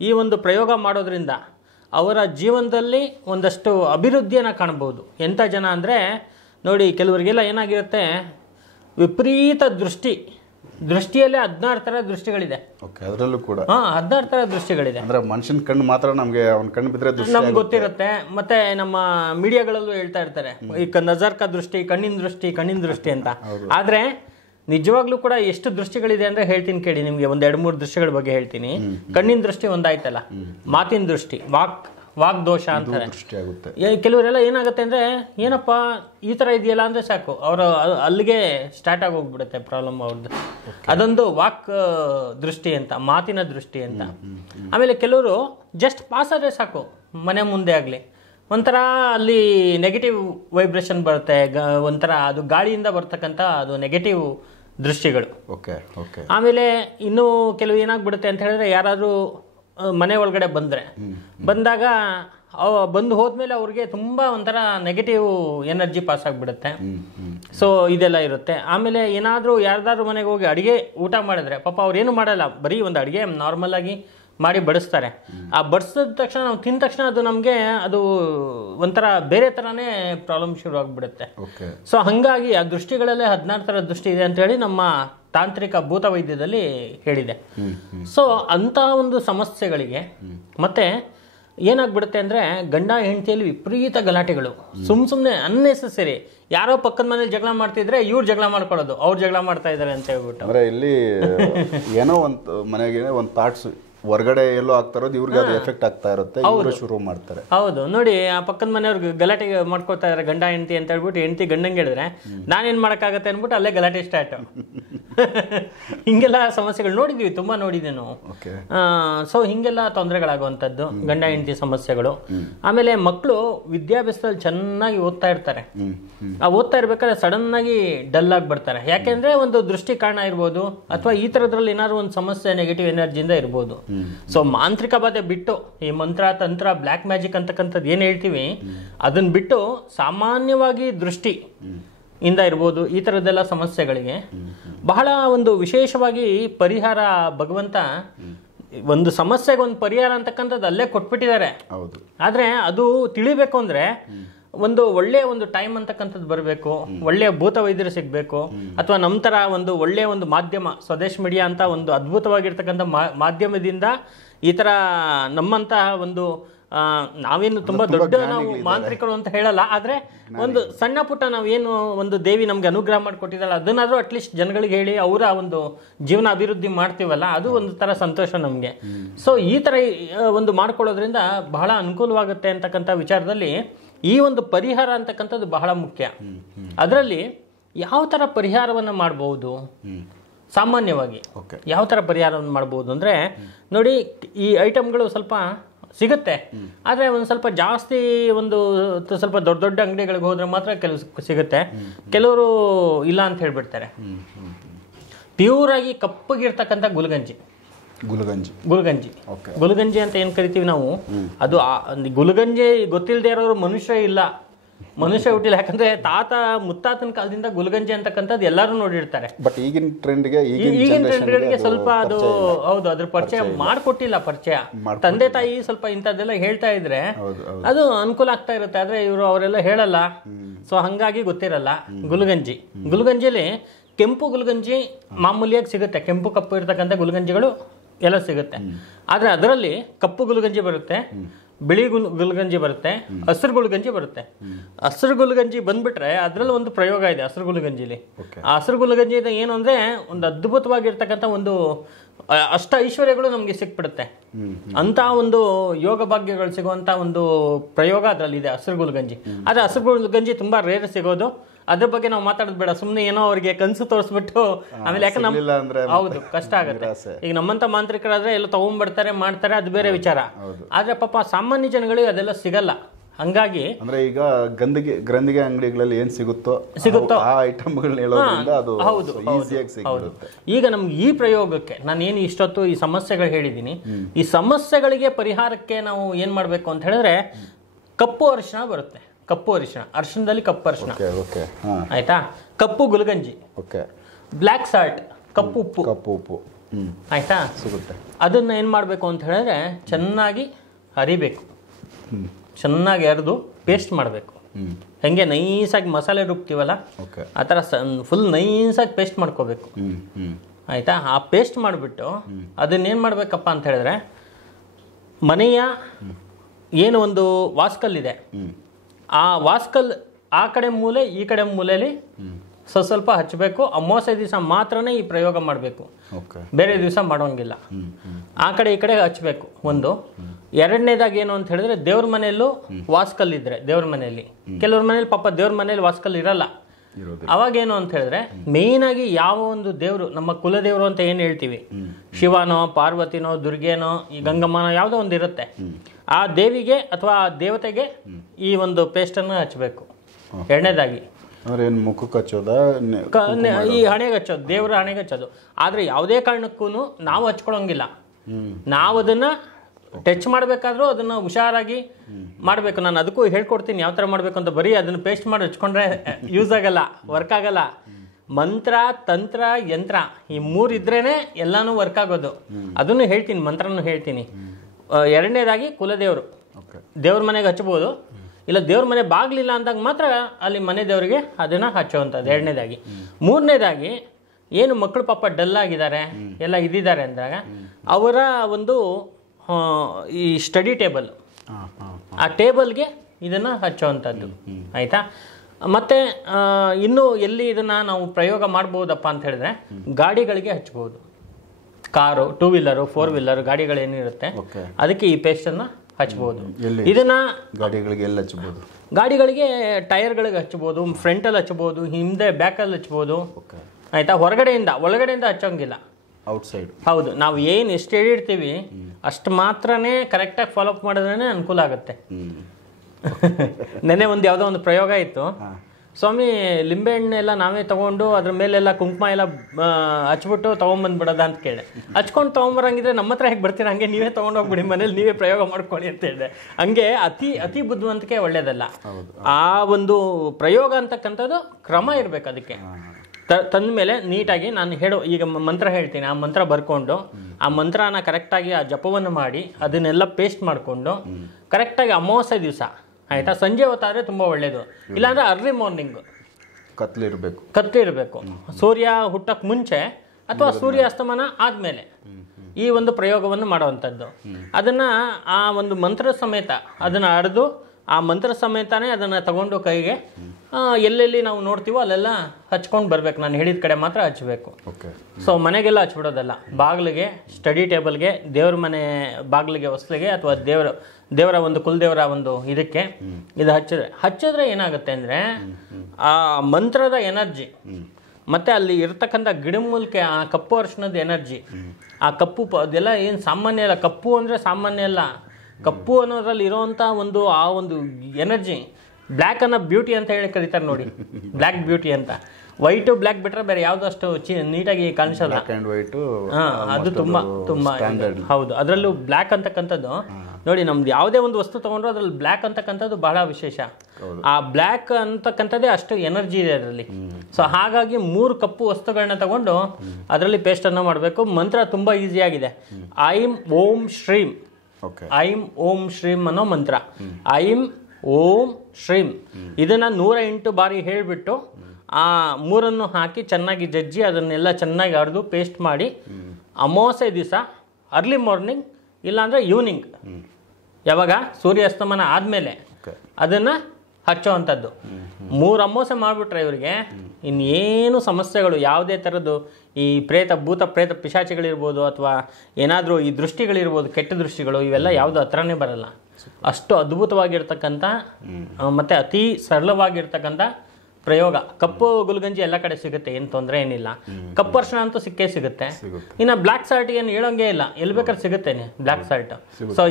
ಈ ಒಂದು ಪ್ರಯೋಗ ಮಾಡೋದ್ರಿಂದ ಅವರ ಜೀವನದಲ್ಲಿ ಒಂದಷ್ಟು ಅಭಿವೃದ್ಧಿಯನ್ನು ಕಾಣ್ಬೋದು. ಎಂಥ ಜನ ಅಂದರೆ ನೋಡಿ, ಕೆಲವರಿಗೆಲ್ಲ ಏನಾಗಿರುತ್ತೆ, ವಿಪರೀತ ದೃಷ್ಟಿಯಲ್ಲೇ 16 ಥರ ದೃಷ್ಟಿಗಳಿದೆ. ಅದರಲ್ಲೂ ಕೂಡ 16 ಥರ ದೃಷ್ಟಿಗಳಿದೆ. ಅಂದ್ರೆ ಮನುಷ್ಯನ ಕಣ್ಣು ಮಾತ್ರ ನಮ್ಗೆ ಅವ್ನ ಕಣ್ಣು ಬಿದ್ರೆ ನಮ್ಗೆ ಗೊತ್ತಿರುತ್ತೆ. ಮತ್ತೆ ನಮ್ಮ ಮೀಡಿಯಾಗಳಲ್ಲೂ ಹೇಳ್ತಾ ಇರ್ತಾರೆ, ಈ ನಜರ್ ಕಾ ದೃಷ್ಟಿ, ಕಣ್ಣಿನ ದೃಷ್ಟಿ ಅಂತ. ಆದ್ರೆ ನಿಜವಾಗ್ಲೂ ಕೂಡ ಎಷ್ಟು ದೃಷ್ಟಿಗಳಿದೆ ಅಂದ್ರೆ ಹೇಳ್ತೀನಿ ಕೇಳಿ. ನಿಮ್ಗೆ ಒಂದ್ 2-3 ದೃಷ್ಟಿಗಳ ಬಗ್ಗೆ ಹೇಳ್ತೀನಿ. ಕಣ್ಣಿನ ದೃಷ್ಟಿ ಒಂದಾಯ್ತಲ್ಲ, ಮಾತಿನ ದೃಷ್ಟಿ, ವಾಕ್ ದೋಷ ಅಂತಾರೆ. ಕೆಲವರೆಲ್ಲ ಏನಾಗುತ್ತೆ ಅಂದ್ರೆ, ಏನಪ್ಪ ಈ ತರ ಇದೆಯಲ್ಲ ಅಂದ್ರೆ ಸಾಕು, ಅವರ ಅಲ್ಲಿಗೆ ಸ್ಟಾರ್ಟ್ ಆಗಿ ಹೋಗ್ಬಿಡುತ್ತೆ ಪ್ರಾಬ್ಲಮ್ ಅವ್ರದ್ದು. ಅದೊಂದು ವಾಕ್ ದೃಷ್ಟಿ ಅಂತ, ಮಾತಿನ ದೃಷ್ಟಿ ಅಂತ. ಆಮೇಲೆ ಕೆಲವರು ಜಸ್ಟ್ ಪಾಸ್ ಆದ್ರೆ ಸಾಕು, ಮನೆ ಮುಂದೆ ಆಗ್ಲಿ ಒಂಥರ ಅಲ್ಲಿ ನೆಗೆಟಿವ್ ವೈಬ್ರೇಷನ್ ಬರುತ್ತೆ, ಒಂಥರ ಅದು ಗಾಳಿಯಿಂದ ಬರ್ತಕ್ಕಂಥ ಅದು ನೆಗೆಟಿವ್ ದೃಷ್ಟಿಗಳು. ಆಮೇಲೆ ಇನ್ನೂ ಕೆಲವು ಏನಾಗ್ಬಿಡುತ್ತೆ ಅಂತ ಹೇಳಿದ್ರೆ, ಯಾರಾದ್ರೂ ಮನೆ ಒಳಗಡೆ ಬಂದಾಗ ಬಂದು ಹೋದ್ಮೇಲೆ ಅವ್ರಿಗೆ ತುಂಬಾ ಒಂಥರ ನೆಗೆಟಿವ್ ಎನರ್ಜಿ ಪಾಸ್ ಆಗ್ಬಿಡುತ್ತೆ. ಸೊ ಇದೆಲ್ಲ ಇರುತ್ತೆ. ಆಮೇಲೆ ಏನಾದ್ರೂ ಯಾರ್ದಾದ್ರು ಮನೆಗೆ ಹೋಗಿ ಅಡಿಗೆ ಊಟ ಮಾಡಿದ್ರೆ, ಪಾಪ ಅವ್ರು ಏನು ಮಾಡಲ್ಲ, ಬರೀ ಒಂದು ಅಡಿಗೆ ನಾರ್ಮಲ್ ಆಗಿ ಮಾಡಿ ಬಡಿಸ್ತಾರೆ. ಆ ಬಡಿಸಿದ ತಕ್ಷಣ ನಾವು ತಿಂದ ತಕ್ಷಣ ಅದು ನಮಗೆ ಅದು ಒಂಥರ ಬೇರೆ ಥರನೇ ಪ್ರಾಬ್ಲಮ್ ಶುರು ಆಗಿಬಿಡುತ್ತೆ. ಸೊ ಹಾಗಾಗಿ ಆ ದೃಷ್ಟಿಗಳಲ್ಲೇ 16 ಥರ ದೃಷ್ಟಿ ಇದೆ ಅಂತ ಹೇಳಿ ನಮ್ಮ ತಾಂತ್ರಿಕ ಭೂತ ವೈದ್ಯದಲ್ಲಿ ಹೇಳಿದೆ. ಸೊ ಅಂಥ ಒಂದು ಸಮಸ್ಯೆಗಳಿಗೆ ಮತ್ತೆ ಏನಾಗ್ಬಿಡುತ್ತೆ ಅಂದರೆ, ಗಂಡ ಹೆಂಡತಿಯಲ್ಲಿ ವಿಪರೀತ ಗಲಾಟೆಗಳು, ಸುಮ್ಮನೆ ಅನ್ನೆಸೆಸರಿ. ಯಾರೋ ಪಕ್ಕದ ಮನೇಲಿ ಜಗಳ ಮಾಡ್ತಿದ್ರೆ ಇವ್ರು ಜಗಳ ಮಾಡ್ಕೊಳ್ಳೋದು, ಅವ್ರು ಜಗಳ ಮಾಡ್ತಾ ಇದ್ದಾರೆ ಅಂತ ಹೇಳ್ಬಿಟ್ಟು. ಅಂದರೆ ಇಲ್ಲಿ ಏನೋ ಒಂದು ಮನೆಗೆ ಒಂದು ಥಾಟ್ಸ್ ಹೊರಗಡೆ ಎಲ್ಲೋ ಆಗ್ತಾ ಇರೋದು ಇವ್ರಿಗೆ ಅದು ಎಫೆಕ್ಟ್ ಆಗ್ತಾ ಇರುತ್ತೆ, ಇವರು ಶುರು ಮಾಡ್ತಾರೆ. ಹೌದು ನೋಡಿ, ಆ ಪಕ್ಕದ ಮನೆಯವ್ರಿಗೆ ಗಲಾಟೆ ಮಾಡ್ಕೊತಾ ಇದ್ದಾರೆ ಗಂಡ ಹೆಂಡತಿ ಅಂತ ಹೇಳ್ಬಿಟ್ಟು, ಹೆಂಡತಿ ಗಂಡಂಗೆ ಹೇಳಿದ್ರೆ ನಾನೇನ್ ಮಾಡಕ್ಕಾಗತ್ತೆ ಅನ್ಬಿಟ್ಟು ಅಲ್ಲೇ ಗಲಾಟೆ ಸ್ಟಾರ್ಟ್. ಹಿಂಗೆಲ್ಲ ಸಮಸ್ಯೆಗಳು ನೋಡಿದ್ವಿ, ತುಂಬಾ ನೋಡಿದ್ವಿ ನಾವು. ಸೊ ಹಿಂಗೆಲ್ಲ ತೊಂದರೆಗಳಾಗುವಂಥದ್ದು ಗಂಡ ಹೆಂಡತಿ ಸಮಸ್ಯೆಗಳು. ಆಮೇಲೆ ಮಕ್ಕಳು ವಿದ್ಯಾಭ್ಯಾಸದಲ್ಲಿ ಚೆನ್ನಾಗಿ ಓದ್ತಾ ಇರ್ತಾರೆ, ಆ ಓದ್ತಾ ಇರ್ಬೇಕಾದ್ರೆ ಸಡನ್ ಆಗಿ ಡಲ್ ಆಗಿ ಬರ್ತಾರೆ. ಯಾಕೆಂದ್ರೆ ಒಂದು ದೃಷ್ಟಿ ಕಾರಣ ಇರ್ಬೋದು, ಅಥವಾ ಈ ತರದ್ರಲ್ಲಿ ಏನಾದ್ರು ಒಂದು ಸಮಸ್ಯೆ ನೆಗೆಟಿವ್ ಎನರ್ಜಿಯಿಂದ ಇರ್ಬೋದು. ಸೊ ಮಾಂತ್ರಿಕ ಬಾಧೆ ಬಿಟ್ಟು ಈ ಮಂತ್ರ ತಂತ್ರ ಬ್ಲ್ಯಾಕ್ ಮ್ಯಾಜಿಕ್ ಅಂತಕ್ಕಂಥದ್ದು ಏನ್ ಹೇಳ್ತೀವಿ ಅದನ್ನ ಬಿಟ್ಟು ಸಾಮಾನ್ಯವಾಗಿ ದೃಷ್ಟಿ ಇಂದ ಇರ್ಬೋದು, ಈ ತರದ್ದೆಲ್ಲ ಸಮಸ್ಯೆಗಳಿಗೆ ಬಹಳ ಒಂದು ವಿಶೇಷವಾಗಿ ಪರಿಹಾರ ಭಗವಂತ ಒಂದು ಸಮಸ್ಯೆಗೆ ಒಂದು ಪರಿಹಾರ ಅಂತಕ್ಕಂಥದ್ದು ಅಲ್ಲೇ ಕೊಟ್ಬಿಟ್ಟಿದ್ದಾರೆ. ಆದ್ರೆ ಅದು ತಿಳಿಬೇಕು ಅಂದ್ರೆ ಒಂದು ಒಳ್ಳೆಯ ಒಂದು ಟೈಮ್ ಅಂತಕ್ಕಂಥದ್ದು ಬರಬೇಕು, ಒಳ್ಳೆಯ ಭೂತ ವೈದ್ಯರು ಸಿಗ್ಬೇಕು, ಅಥವಾ ನಮ್ಮ ತರ ಒಂದು ಒಳ್ಳೆಯ ಒಂದು ಮಾಧ್ಯಮ ಸ್ವದೇಶ್ ಮೀಡಿಯಾ ಅಂತ ಒಂದು ಅದ್ಭುತವಾಗಿರ್ತಕ್ಕಂಥ ಮಾಧ್ಯಮದಿಂದ ಈ ತರ ನಮ್ಮಂತ ಒಂದು ನಾವೇನು ತುಂಬಾ ದೊಡ್ಡ ನಾವು ಮಾಂತ್ರಿಕರು ಅಂತ ಹೇಳಲ್ಲ, ಆದ್ರೆ ಒಂದು ಸಣ್ಣ ಪುಟ್ಟ ನಾವೇನು ಒಂದು ದೇವಿ ನಮ್ಗೆ ಅನುಗ್ರಹ ಮಾಡಿಕೊಟ್ಟಿದ್ದಾಳೆ ಅದನ್ನಾದ್ರೂ ಅಟ್ಲೀಸ್ಟ್ ಜನಗಳಿಗೆ ಹೇಳಿ ಅವರ ಒಂದು ಜೀವನ ಅಭಿವೃದ್ಧಿ ಮಾಡ್ತೀವಲ್ಲ, ಅದು ಒಂದು ತರ ಸಂತೋಷ ನಮ್ಗೆ. ಸೊ ಈ ತರ ಒಂದು ಮಾಡ್ಕೊಳ್ಳೋದ್ರಿಂದ ಬಹಳ ಅನುಕೂಲವಾಗುತ್ತೆ ಅಂತಕ್ಕಂಥ ವಿಚಾರದಲ್ಲಿ ಈ ಒಂದು ಪರಿಹಾರ ಅಂತಕ್ಕಂಥದ್ದು ಬಹಳ ಮುಖ್ಯ. ಅದರಲ್ಲಿ ಯಾವ ತರ ಪರಿಹಾರವನ್ನು ಮಾಡಬಹುದು, ಸಾಮಾನ್ಯವಾಗಿ ಯಾವ ತರ ಪರಿಹಾರವನ್ನು ಮಾಡಬಹುದು ಅಂದ್ರೆ ನೋಡಿ, ಈ ಐಟಮ್ಗಳು ಸ್ವಲ್ಪ ಸಿಗುತ್ತೆ, ಆದ್ರೆ ಒಂದು ಸ್ವಲ್ಪ ಜಾಸ್ತಿ ಒಂದು ಸ್ವಲ್ಪ ದೊಡ್ಡ ದೊಡ್ಡ ಅಂಗಡಿಗಳಿಗೆ ಹೋದ್ರೆ ಮಾತ್ರ ಕೆಲವು ಸಿಗುತ್ತೆ, ಕೆಲವರು ಇಲ್ಲ ಅಂತ ಹೇಳ್ಬಿಡ್ತಾರೆ. ಪ್ಯೂರ್ ಆಗಿ ಕಪ್ಪಗಿರ್ತಕ್ಕಂಥ ಗುಲ್ಗಂಜಿ ಗುಲ್ಗಂಜಿ ಅಂತ ಏನ್ ಕರಿತೀವಿ ನಾವು, ಅದು ಗುಲ್ಗಂಜಿ ಗೊತ್ತಿಲ್ಲದೆ ಇರೋರು ಮನುಷ್ಯ ಹುಟ್ಟಿಲ್ಲ. ಯಾಕಂದ್ರೆ ತಾತ ಮುತ್ತಾತನ ಕಾಲದಿಂದ ಗುಲ್ಗಂಜಿ ಅಂತಕ್ಕಂಥದ್ದು ಎಲ್ಲರೂ ನೋಡಿರ್ತಾರೆ. ಬಟ್ ಈಗಿನ ಟ್ರೆಂಡ್ಗೆ ಸ್ವಲ್ಪ ಅದು ಹೌದು, ಅದ್ರ ಪರಿಚಯ ಮಾಡ್ಕೊಟ್ಟಿಲ್ಲ. ಪರಿಚಯ ತಂದೆ ತಾಯಿ ಸ್ವಲ್ಪ ಇಂಥದ್ದೆಲ್ಲ ಹೇಳ್ತಾ ಇದ್ರೆ ಅದು ಅನುಕೂಲ ಆಗ್ತಾ ಇರುತ್ತೆ, ಆದ್ರೆ ಇವರು ಅವರೆಲ್ಲ ಹೇಳಲ್ಲ. ಸೊ ಹಂಗಾಗಿ ಗೊತ್ತಿರಲ್ಲ. ಗುಲ್ಗಂಜಿಲಿ ಕೆಂಪು ಗುಲ್ಗಂಜಿ ಮಾಮೂಲಿಯಾಗಿ ಸಿಗುತ್ತೆ, ಕೆಂಪು ಕಪ್ಪು ಇರ್ತಕ್ಕಂಥ ಗುಲ್ಗಂಜಿಗಳು ಎಲ್ಲ ಸಿಗುತ್ತೆ. ಆದ್ರೆ ಅದರಲ್ಲಿ ಕಪ್ಪು ಗುಲ್ಗಂಜಿ ಬರುತ್ತೆ, ಬಿಳಿ ಗುಲ್ಗಂಜಿ ಬರುತ್ತೆ, ಹಸಿರು ಗುಲ್ಗಂಜಿ ಬರುತ್ತೆ. ಹಸಿರು ಗುಲ್ಗಂಜಿ ಬಂದ್ಬಿಟ್ರೆ ಅದ್ರಲ್ಲಿ ಒಂದು ಪ್ರಯೋಗ ಇದೆ ಹಸಿರು ಗುಲ್ಗಂಜಿಲಿ. ಆ ಹಸಿರು ಗುಲ್ಗಂಜಿ ಏನು ಅಂದ್ರೆ ಒಂದು ಅದ್ಭುತವಾಗಿರ್ತಕ್ಕಂಥ ಒಂದು ಅಷ್ಟ ಐಶ್ವರ್ಯಗಳು ನಮ್ಗೆ ಸಿಕ್ಬಿಡುತ್ತೆ. ಅಂತ ಒಂದು ಯೋಗ ಭಾಗ್ಯಗಳು ಸಿಗುವಂತ ಒಂದು ಪ್ರಯೋಗ ಅದ್ರಲ್ಲಿ ಇದೆ ಹಸಿರು ಗುಲ್ಗಂಜಿ. ಆದ್ರೆ ಹಸಿರು ಗುಲ್ಗಂಜಿ ತುಂಬಾ ರೇರ್ ಸಿಗೋದು. ಅದ್ರ ಬಗ್ಗೆ ನಾವು ಮಾತಾಡೋದು ಬೇಡ, ಸುಮ್ನೆ ಏನೋ ಅವ್ರಿಗೆ ಕನಸು ತೋರಿಸ್ಬಿಟ್ಟು ಆಮೇಲೆ ಯಾಕಂದ್ರೆ ಹೌದು ಕಷ್ಟ ಆಗುತ್ತೆ. ಈಗ ನಮ್ಮಂತ ಮಾಂತ್ರಿಕರಾದ್ರೆ ಎಲ್ಲ ತಗೊಂಡ್ಬಿಡ್ತಾರೆ ಮಾಡ್ತಾರೆ, ಅದು ಬೇರೆ ವಿಚಾರ. ಆದ್ರೆ ಪಾಪ ಸಾಮಾನ್ಯ ಜನಗಳಿಗೆ ಅದೆಲ್ಲ ಸಿಗಲ್ಲ. ಹಂಗಾಗಿ ಅಂದ್ರೆ ಈಗ ಗ್ರಂಥಿಗೆ ಅಂಗಡಿಗಳಲ್ಲಿ ಏನ್ ಸಿಗುತ್ತೋ ಆ ಐಟಮ್ಗಳನ್ನ ಹೇಳೋದ್ರಿಂದ ಅದು ಈಸಿಯಾಗಿ ಸಿಗುತ್ತೆ. ಈಗ ನಮ್ಗೆ ಈ ಪ್ರಯೋಗಕ್ಕೆ ನಾನು ಏನು ಇಷ್ಟೊತ್ತು ಈ ಸಮಸ್ಯೆಗಳು ಹೇಳಿದ್ದೀನಿ, ಈ ಸಮಸ್ಯೆಗಳಿಗೆ ಪರಿಹಾರಕ್ಕೆ ನಾವು ಏನ್ ಮಾಡ್ಬೇಕು ಅಂತ ಹೇಳಿದ್ರೆ ಕಪ್ಪು ಅರಿಶಿಣ ಬರುತ್ತೆ. ಕಪ್ಪು ಅರಿಶಿಣದಲ್ಲಿ ಕಪ್ಪು ಅರಿಶಿಣ ಆಯ್ತಾ, ಕಪ್ಪು ಗುಲ್ಗಂಜಿ, ಬ್ಲ್ಯಾಕ್ ಸಾಲ್ಟ್ ಕಪ್ಪು ಉಪ್ಪು ಆಯ್ತಾ ಸಿಗುತ್ತೆ. ಅದನ್ನ ಏನ್ ಮಾಡ್ಬೇಕು ಅಂತ ಹೇಳಿದ್ರೆ ಚೆನ್ನಾಗಿ ಅರಿಬೇಕು, ಚೆನ್ನಾಗಿ ಅರೆದು ಪೇಸ್ಟ್ ಮಾಡಬೇಕು. ಹೆಂಗೆ ನೈಸಾಗಿ ಮಸಾಲೆ ರುಬ್ತೀವಲ್ಲ ಆ ಥರ ಫುಲ್ ನೈಸಾಗಿ ಪೇಸ್ಟ್ ಮಾಡ್ಕೋಬೇಕು ಆಯ್ತಾ. ಆ ಪೇಸ್ಟ್ ಮಾಡಿಬಿಟ್ಟು ಅದನ್ನೇನು ಮಾಡಬೇಕಪ್ಪ ಅಂತ ಹೇಳಿದ್ರೆ ಮನೆಯ ಏನು ಒಂದು ವಾಸ್ಕಲ್ಲಿದೆ, ಆ ವಾಸ್ಕಲ್ ಆ ಕಡೆ ಮೂಲೆ ಈ ಕಡೆ ಮೂಲೆಯಲ್ಲಿ ಸ್ವಲ್ಪ ಹಚ್ಚಬೇಕು. ಅಮಾವಾಸ್ಯೆ ದಿವಸ ಮಾತ್ರನೇ ಈ ಪ್ರಯೋಗ ಮಾಡಬೇಕು, ಬೇರೆ ದಿವಸ ಮಾಡೋಂಗಿಲ್ಲ. ಆ ಕಡೆ ಈ ಕಡೆ ಹಚ್ಚಬೇಕು ಒಂದು. ಎರಡನೇದಾಗಿ ಏನು ಅಂತ ಹೇಳಿದ್ರೆ ದೇವ್ರ ಮನೆಯಲ್ಲೂ ವಾಸ್ಕಲ್ ಇದ್ರೆ, ದೇವ್ರ ಮನೆಯಲ್ಲಿ ಕೆಲವ್ರ ಮನೇಲಿ ಪಾಪ ದೇವ್ರ ಮನೇಲಿ ವಾಸ್ಕಲ್ ಇರಲ್ಲ. ಅವಾಗೇನು ಅಂತ ಹೇಳಿದ್ರೆ ಮೇನ್ ಆಗಿ ಯಾವ ಒಂದು ದೇವ್ರು ನಮ್ಮ ಕುಲದೇವ್ರು ಅಂತ ಏನ್ ಹೇಳ್ತೀವಿ, ಶಿವನೋ ಪಾರ್ವತಿನೋ ದುರ್ಗೆನೋ ಈ ಗಂಗಮ್ಮನೋ ಯಾವುದೋ ಒಂದು ಇರುತ್ತೆ, ಆ ದೇವಿಗೆ ಅಥವಾ ಆ ದೇವತೆಗೆ ಈ ಒಂದು ಪೇಸ್ಟ್ ಅನ್ನು ಹಚ್ಚಬೇಕು. ಎರಡನೇದಾಗಿ ಮುಖಕ್ಕೆ ಹಚ್ಚೋದ, ಈ ಹಣೆಗೆ ಹಚ್ಚೋದು, ದೇವರ ಹಣೆಗೆ ಹಚ್ಚೋದು. ಆದ್ರೆ ಯಾವುದೇ ಕಾರಣಕ್ಕೂ ನಾವು ಹಚ್ಕೊಳಂಗಿಲ್ಲ. ನಾವು ಅದನ್ನ ಟಚ್ ಮಾಡಬೇಕಾದ್ರೂ ಅದನ್ನ ಹುಷಾರಾಗಿ ಮಾಡಬೇಕು. ನಾನು ಅದಕ್ಕೂ ಹೇಳ್ಕೊಡ್ತೀನಿ ಯಾವ ಥರ ಮಾಡಬೇಕು ಅಂತ. ಬರೀ ಅದನ್ನ ಪೇಸ್ಟ್ ಮಾಡಿ ಹಚ್ಕೊಂಡ್ರೆ ಯೂಸ್ ಆಗಲ್ಲ, ವರ್ಕ್ ಆಗಲ್ಲ. ಮಂತ್ರ ತಂತ್ರ ಯಂತ್ರ ಈ ಮೂರು ಇದ್ರೇನೆ ಎಲ್ಲಾನು ವರ್ಕ್ ಆಗೋದು. ಅದನ್ನು ಹೇಳ್ತೀನಿ, ಮಂತ್ರನೂ ಹೇಳ್ತೀನಿ. ಎರಡನೇದಾಗಿ ಕುಲದೇವರು, ದೇವ್ರ ಮನೆಗೆ ಹಚ್ಬೋದು. ಇಲ್ಲ ದೇವ್ರ ಮನೆ ಬಾಗ್ಲಿಲ್ಲ ಅಂದಾಗ ಮಾತ್ರ ಅಲ್ಲಿ ಮನೆ ದೇವರಿಗೆ ಅದನ್ನ ಹಚ್ಚುವಂಥದ್ದು ಎರಡನೇದಾಗಿ. ಮೂರನೇದಾಗಿ ಏನು ಮಕ್ಕಳು ಪಾಪ ಡಲ್ ಆಗಿದ್ದಾರೆ ಎಲ್ಲ ಇದ್ದಿದ್ದಾರೆ ಅಂದಾಗ ಅವರ ಒಂದು ಈ ಸ್ಟಡಿ ಟೇಬಲ್, ಆ ಟೇಬಲ್ಗೆ ಇದನ್ನ ಹಚ್ಚುವಂಥದ್ದು ಆಯ್ತಾ. ಮತ್ತೆ ಇನ್ನು ಎಲ್ಲಿ ಇದನ್ನ ನಾವು ಪ್ರಯೋಗ ಮಾಡ್ಬೋದಪ್ಪ ಅಂತ ಹೇಳಿದ್ರೆ ಗಾಡಿಗಳಿಗೆ ಹಚ್ಬೋದು. ಕಾರು, 2 ವೀಲರು, 4 ವೀಲರ್ ಗಾಡಿಗಳೇನಿರುತ್ತೆ ಅದಕ್ಕೆ ಈ ಪೇಸ್ಟನ್ನು ಹಚ್ಬೋದು. ಇದನ್ನ ಗಾಡಿಗಳಿಗೆ ಎಲ್ಲ ಹಚ್ಬೋದು. ಗಾಡಿಗಳಿಗೆ ಟೈರ್ಗಳಿಗೆ ಹಚ್ಬೋದು, ಫ್ರಂಟಲ್ಲಿ ಹಚ್ಬೋದು, ಹಿಂದೆ ಬ್ಯಾಕಲ್ಲಿ ಹಚ್ಬೋದು. ಆಯ್ತಾ, ಒಳಗಡೆಯಿಂದ ಹಚ್ಚೋಂಗಿಲ್ಲ, ಔಟ್ಸೈಡ್. ಹೌದು, ನಾವು ಏನು ಎಷ್ಟು ಹೇಳಿರ್ತೀವಿ ಅಷ್ಟು ಮಾತ್ರನೇ ಕರೆಕ್ಟಾಗಿ ಫಾಲೋ ಅಪ್ ಮಾಡಿದ್ರೇ ಅನುಕೂಲ ಆಗುತ್ತೆ. ನೆನ್ನೆ ಯಾವುದೋ ಒಂದು ಪ್ರಯೋಗ ಇತ್ತು, ಸ್ವಾಮಿ ಲಿಂಬೆ ಹಣ್ಣು ಎಲ್ಲ ನಾವೇ ತಗೊಂಡು ಅದ್ರ ಮೇಲೆಲ್ಲ ಕುಂಕುಮ ಎಲ್ಲ ಹಚ್ಬಿಟ್ಟು ತೊಗೊಂಬಂದ್ಬಿಡೋದ ಅಂತ ಕೇಳಿದೆ. ಹಚ್ಕೊಂಡು ತೊಗೊಂಬರಂಗಿದ್ರೆ ನಮ್ಮ ಹತ್ರ ಹೇಗೆ ಬರ್ತೀರ, ಹಂಗೆ ನೀವೇ ತೊಗೊಂಡೋಗ್ಬಿಡಿ, ಮನೇಲಿ ನೀವೇ ಪ್ರಯೋಗ ಮಾಡ್ಕೊಳ್ಳಿ ಅಂತ ಹೇಳಿದೆ. ಹಂಗೆ ಅತಿ ಬುದ್ಧಿವಂತಿಕೆ ಒಳ್ಳೇದಲ್ಲ. ಆ ಒಂದು ಪ್ರಯೋಗ ಅಂತಕ್ಕಂಥದ್ದು ಕ್ರಮ ಇರಬೇಕು. ಅದಕ್ಕೆ ತಂದ ಮೇಲೆ ನೀಟಾಗಿ ನಾನು ಈಗ ಮಂತ್ರ ಹೇಳ್ತೀನಿ, ಆ ಮಂತ್ರ ಬರ್ಕೊಂಡು ಆ ಮಂತ್ರನ ಕರೆಕ್ಟಾಗಿ ಆ ಜಪವನ್ನು ಮಾಡಿ ಅದನ್ನೆಲ್ಲ ಪೇಸ್ಟ್ ಮಾಡಿಕೊಂಡು ಕರೆಕ್ಟಾಗಿ ಅಮಾವಾಸ್ಯೆ ದಿವಸ, ಆಯಿತಾ, ಸಂಜೆ ಹೊತ್ತಾದರೆ ತುಂಬ ಒಳ್ಳೆಯದು. ಇಲ್ಲಾಂದರೆ ಅರ್ಲಿ ಮಾರ್ನಿಂಗ್ ಕತ್ಲಿರಬೇಕು. ಸೂರ್ಯ ಹುಟ್ಟಕ್ಕೆ ಮುಂಚೆ ಅಥವಾ ಸೂರ್ಯ ಅಸ್ತಮಾನ ಆದಮೇಲೆ ಈ ಒಂದು ಪ್ರಯೋಗವನ್ನು ಮಾಡುವಂಥದ್ದು. ಅದನ್ನು ಆ ಒಂದು ಮಂತ್ರ ಸಮೇತ ಅದನ್ನು ಅರ್ದು ಆ ಮಂತ್ರ ಸಮೇತನೇ ಅದನ್ನು ತಗೊಂಡು ಕೈಗೆ ಎಲ್ಲೆಲ್ಲಿ ನಾವು ನೋಡ್ತೀವೋ ಅಲ್ಲೆಲ್ಲ ಹಚ್ಕೊಂಡು ಬರ್ಬೇಕು. ನಾನು ಹೇಳಿದ ಕಡೆ ಮಾತ್ರ ಹಚ್ಚಬೇಕು. ಸೊ ಮನೆಗೆಲ್ಲ ಹಚ್ಬಿಡೋದಲ್ಲ, ಬಾಗಿಲಿಗೆ, ಸ್ಟಡಿ ಟೇಬಲ್ಗೆ, ದೇವ್ರ ಮನೆ ಬಾಗಿಲಿಗೆ, ಹೊಸ್ಲಿಗೆ, ಅಥವಾ ದೇವರ ಒಂದು ಕುಲದೇವರ ಒಂದು ಇದಕ್ಕೆ ಇದು ಹಚ್ಚಿದ್ರೆ ಏನಾಗುತ್ತೆ ಅಂದರೆ ಆ ಮಂತ್ರದ ಎನರ್ಜಿ ಮತ್ತು ಅಲ್ಲಿ ಇರ್ತಕ್ಕಂಥ ಗಿಡಮೂಲಿಕೆ ಆ ಕಪ್ಪು ಅರಿಶಿಣದ ಎನರ್ಜಿ, ಆ ಕಪ್ಪು ಅದೆಲ್ಲ ಏನು ಸಾಮಾನ್ಯ ಅಲ್ಲ. ಕಪ್ಪು ಅಂದರೆ ಸಾಮಾನ್ಯ ಅಲ್ಲ. ಕಪ್ಪು ಅನ್ನೋದ್ರಲ್ಲಿ ಇರೋವಂಥ ಆ ಒಂದು ಎನರ್ಜಿ, ಬ್ಲ್ಯಾಕ್ ಅನ್ನೋ ಬ್ಯೂಟಿ ಅಂತ ಹೇಳಿ ಕರೀತಾರೆ ನೋಡಿ, ಬ್ಲ್ಯಾಕ್ ಬ್ಯೂಟಿ ಅಂತ. ವೈಟು ಬ್ಲ್ಯಾಕ್ ಬಿಟ್ರೆ ಬೇರೆ ಯಾವುದು ಅಷ್ಟು ನೀಟಾಗಿ ಕಾಣಿಸಲ್ಲ. ಅದು ತುಂಬ ಹೌದು. ಅದರಲ್ಲೂ ಬ್ಲ್ಯಾಕ್ ಅಂತಕ್ಕಂಥದ್ದು ನೋಡಿ, ನಮ್ದು ಯಾವುದೇ ಒಂದು ವಸ್ತು ತಗೊಂಡ್ರು ಅದ್ರಲ್ಲಿ ಬ್ಲ್ಯಾಕ್ ಅಂತಕ್ಕಂಥದ್ದು ಬಹಳ ವಿಶೇಷ. ಆ ಬ್ಲ್ಯಾಕ್ ಅಂತಕ್ಕಂಥದ್ದೇ ಅಷ್ಟು ಎನರ್ಜಿ ಇದೆ ಅದರಲ್ಲಿ. ಸೊ ಹಾಗಾಗಿ 3 ಕಪ್ಪು ವಸ್ತುಗಳನ್ನ ತಗೊಂಡು ಅದರಲ್ಲಿ ಪೇಸ್ಟನ್ನು ಮಾಡಬೇಕು. ಮಂತ್ರ ತುಂಬ ಈಸಿಯಾಗಿದೆ. ಐಂ ಓಂ ಶ್ರೀಂ, ಐಂ ಓಂ ಶ್ರೀಂ ಅನ್ನೋ ಮಂತ್ರ. ಐಂ ಓಂ ಶ್ರೀಂ ಇದನ್ನು 108 ಬಾರಿ ಹೇಳಿಬಿಟ್ಟು ಆ 3 ಹಾಕಿ ಚೆನ್ನಾಗಿ ಜಜ್ಜಿ ಅದನ್ನೆಲ್ಲ ಚೆನ್ನಾಗಿ ಅರ್ದು ಪೇಸ್ಟ್ ಮಾಡಿ ಅಮಾವಾಸ್ಯೆ ದಿವಸ ಅರ್ಲಿ ಮಾರ್ನಿಂಗ್ ಇಲ್ಲಾಂದರೆ ಈವ್ನಿಂಗ್, ಯಾವಾಗ ಸೂರ್ಯಾಸ್ತಮನ ಆದಮೇಲೆ ಅದನ್ನು ಹಚ್ಚೋವಂಥದ್ದು. 3 ಅಮಾವಾಸ್ಯೆ ಮಾಡಿಬಿಟ್ರೆ ಇವರಿಗೆ ಇನ್ನೇನು ಸಮಸ್ಯೆಗಳು, ಯಾವುದೇ ಥರದ್ದು ಈ ಭೂತ ಪ್ರೇತ ಪಿಶಾಚಿಗಳಿರ್ಬೋದು ಅಥವಾ ಏನಾದರೂ ಈ ದೃಷ್ಟಿಗಳಿರ್ಬೋದು, ಕೆಟ್ಟ ದೃಷ್ಟಿಗಳು, ಇವೆಲ್ಲ ಯಾವುದು ಹತ್ರನೇ ಬರಲ್ಲ. ಅಷ್ಟು ಅದ್ಭುತವಾಗಿರ್ತಕ್ಕಂಥ ಮತ್ತು ಅತಿ ಸರಳವಾಗಿರ್ತಕ್ಕಂಥ ಪ್ರಯೋಗ. ಕಪ್ಪು ಗುಲ್ಗಂಜಿ ಎಲ್ಲ ಕಡೆ ಸಿಗುತ್ತೆ, ಏನು ತೊಂದರೆ ಏನಿಲ್ಲ. ಕಪ್ಪು ಅರ್ಶನ ಅಂತೂ ಸಿಕ್ಕೇ ಸಿಗುತ್ತೆ. ಇನ್ನು ಬ್ಲ್ಯಾಕ್ ಸಾಲ್ಟ್ ಏನು ಹೇಳೋಂಗೇ ಇಲ್ಲ, ಎಲ್ಲಿ ಬೇಕಾದ್ರೆ ಸಿಗುತ್ತೇನೆ ಬ್ಲ್ಯಾಕ್ ಸಾಲ್ಟ್. ಸೊ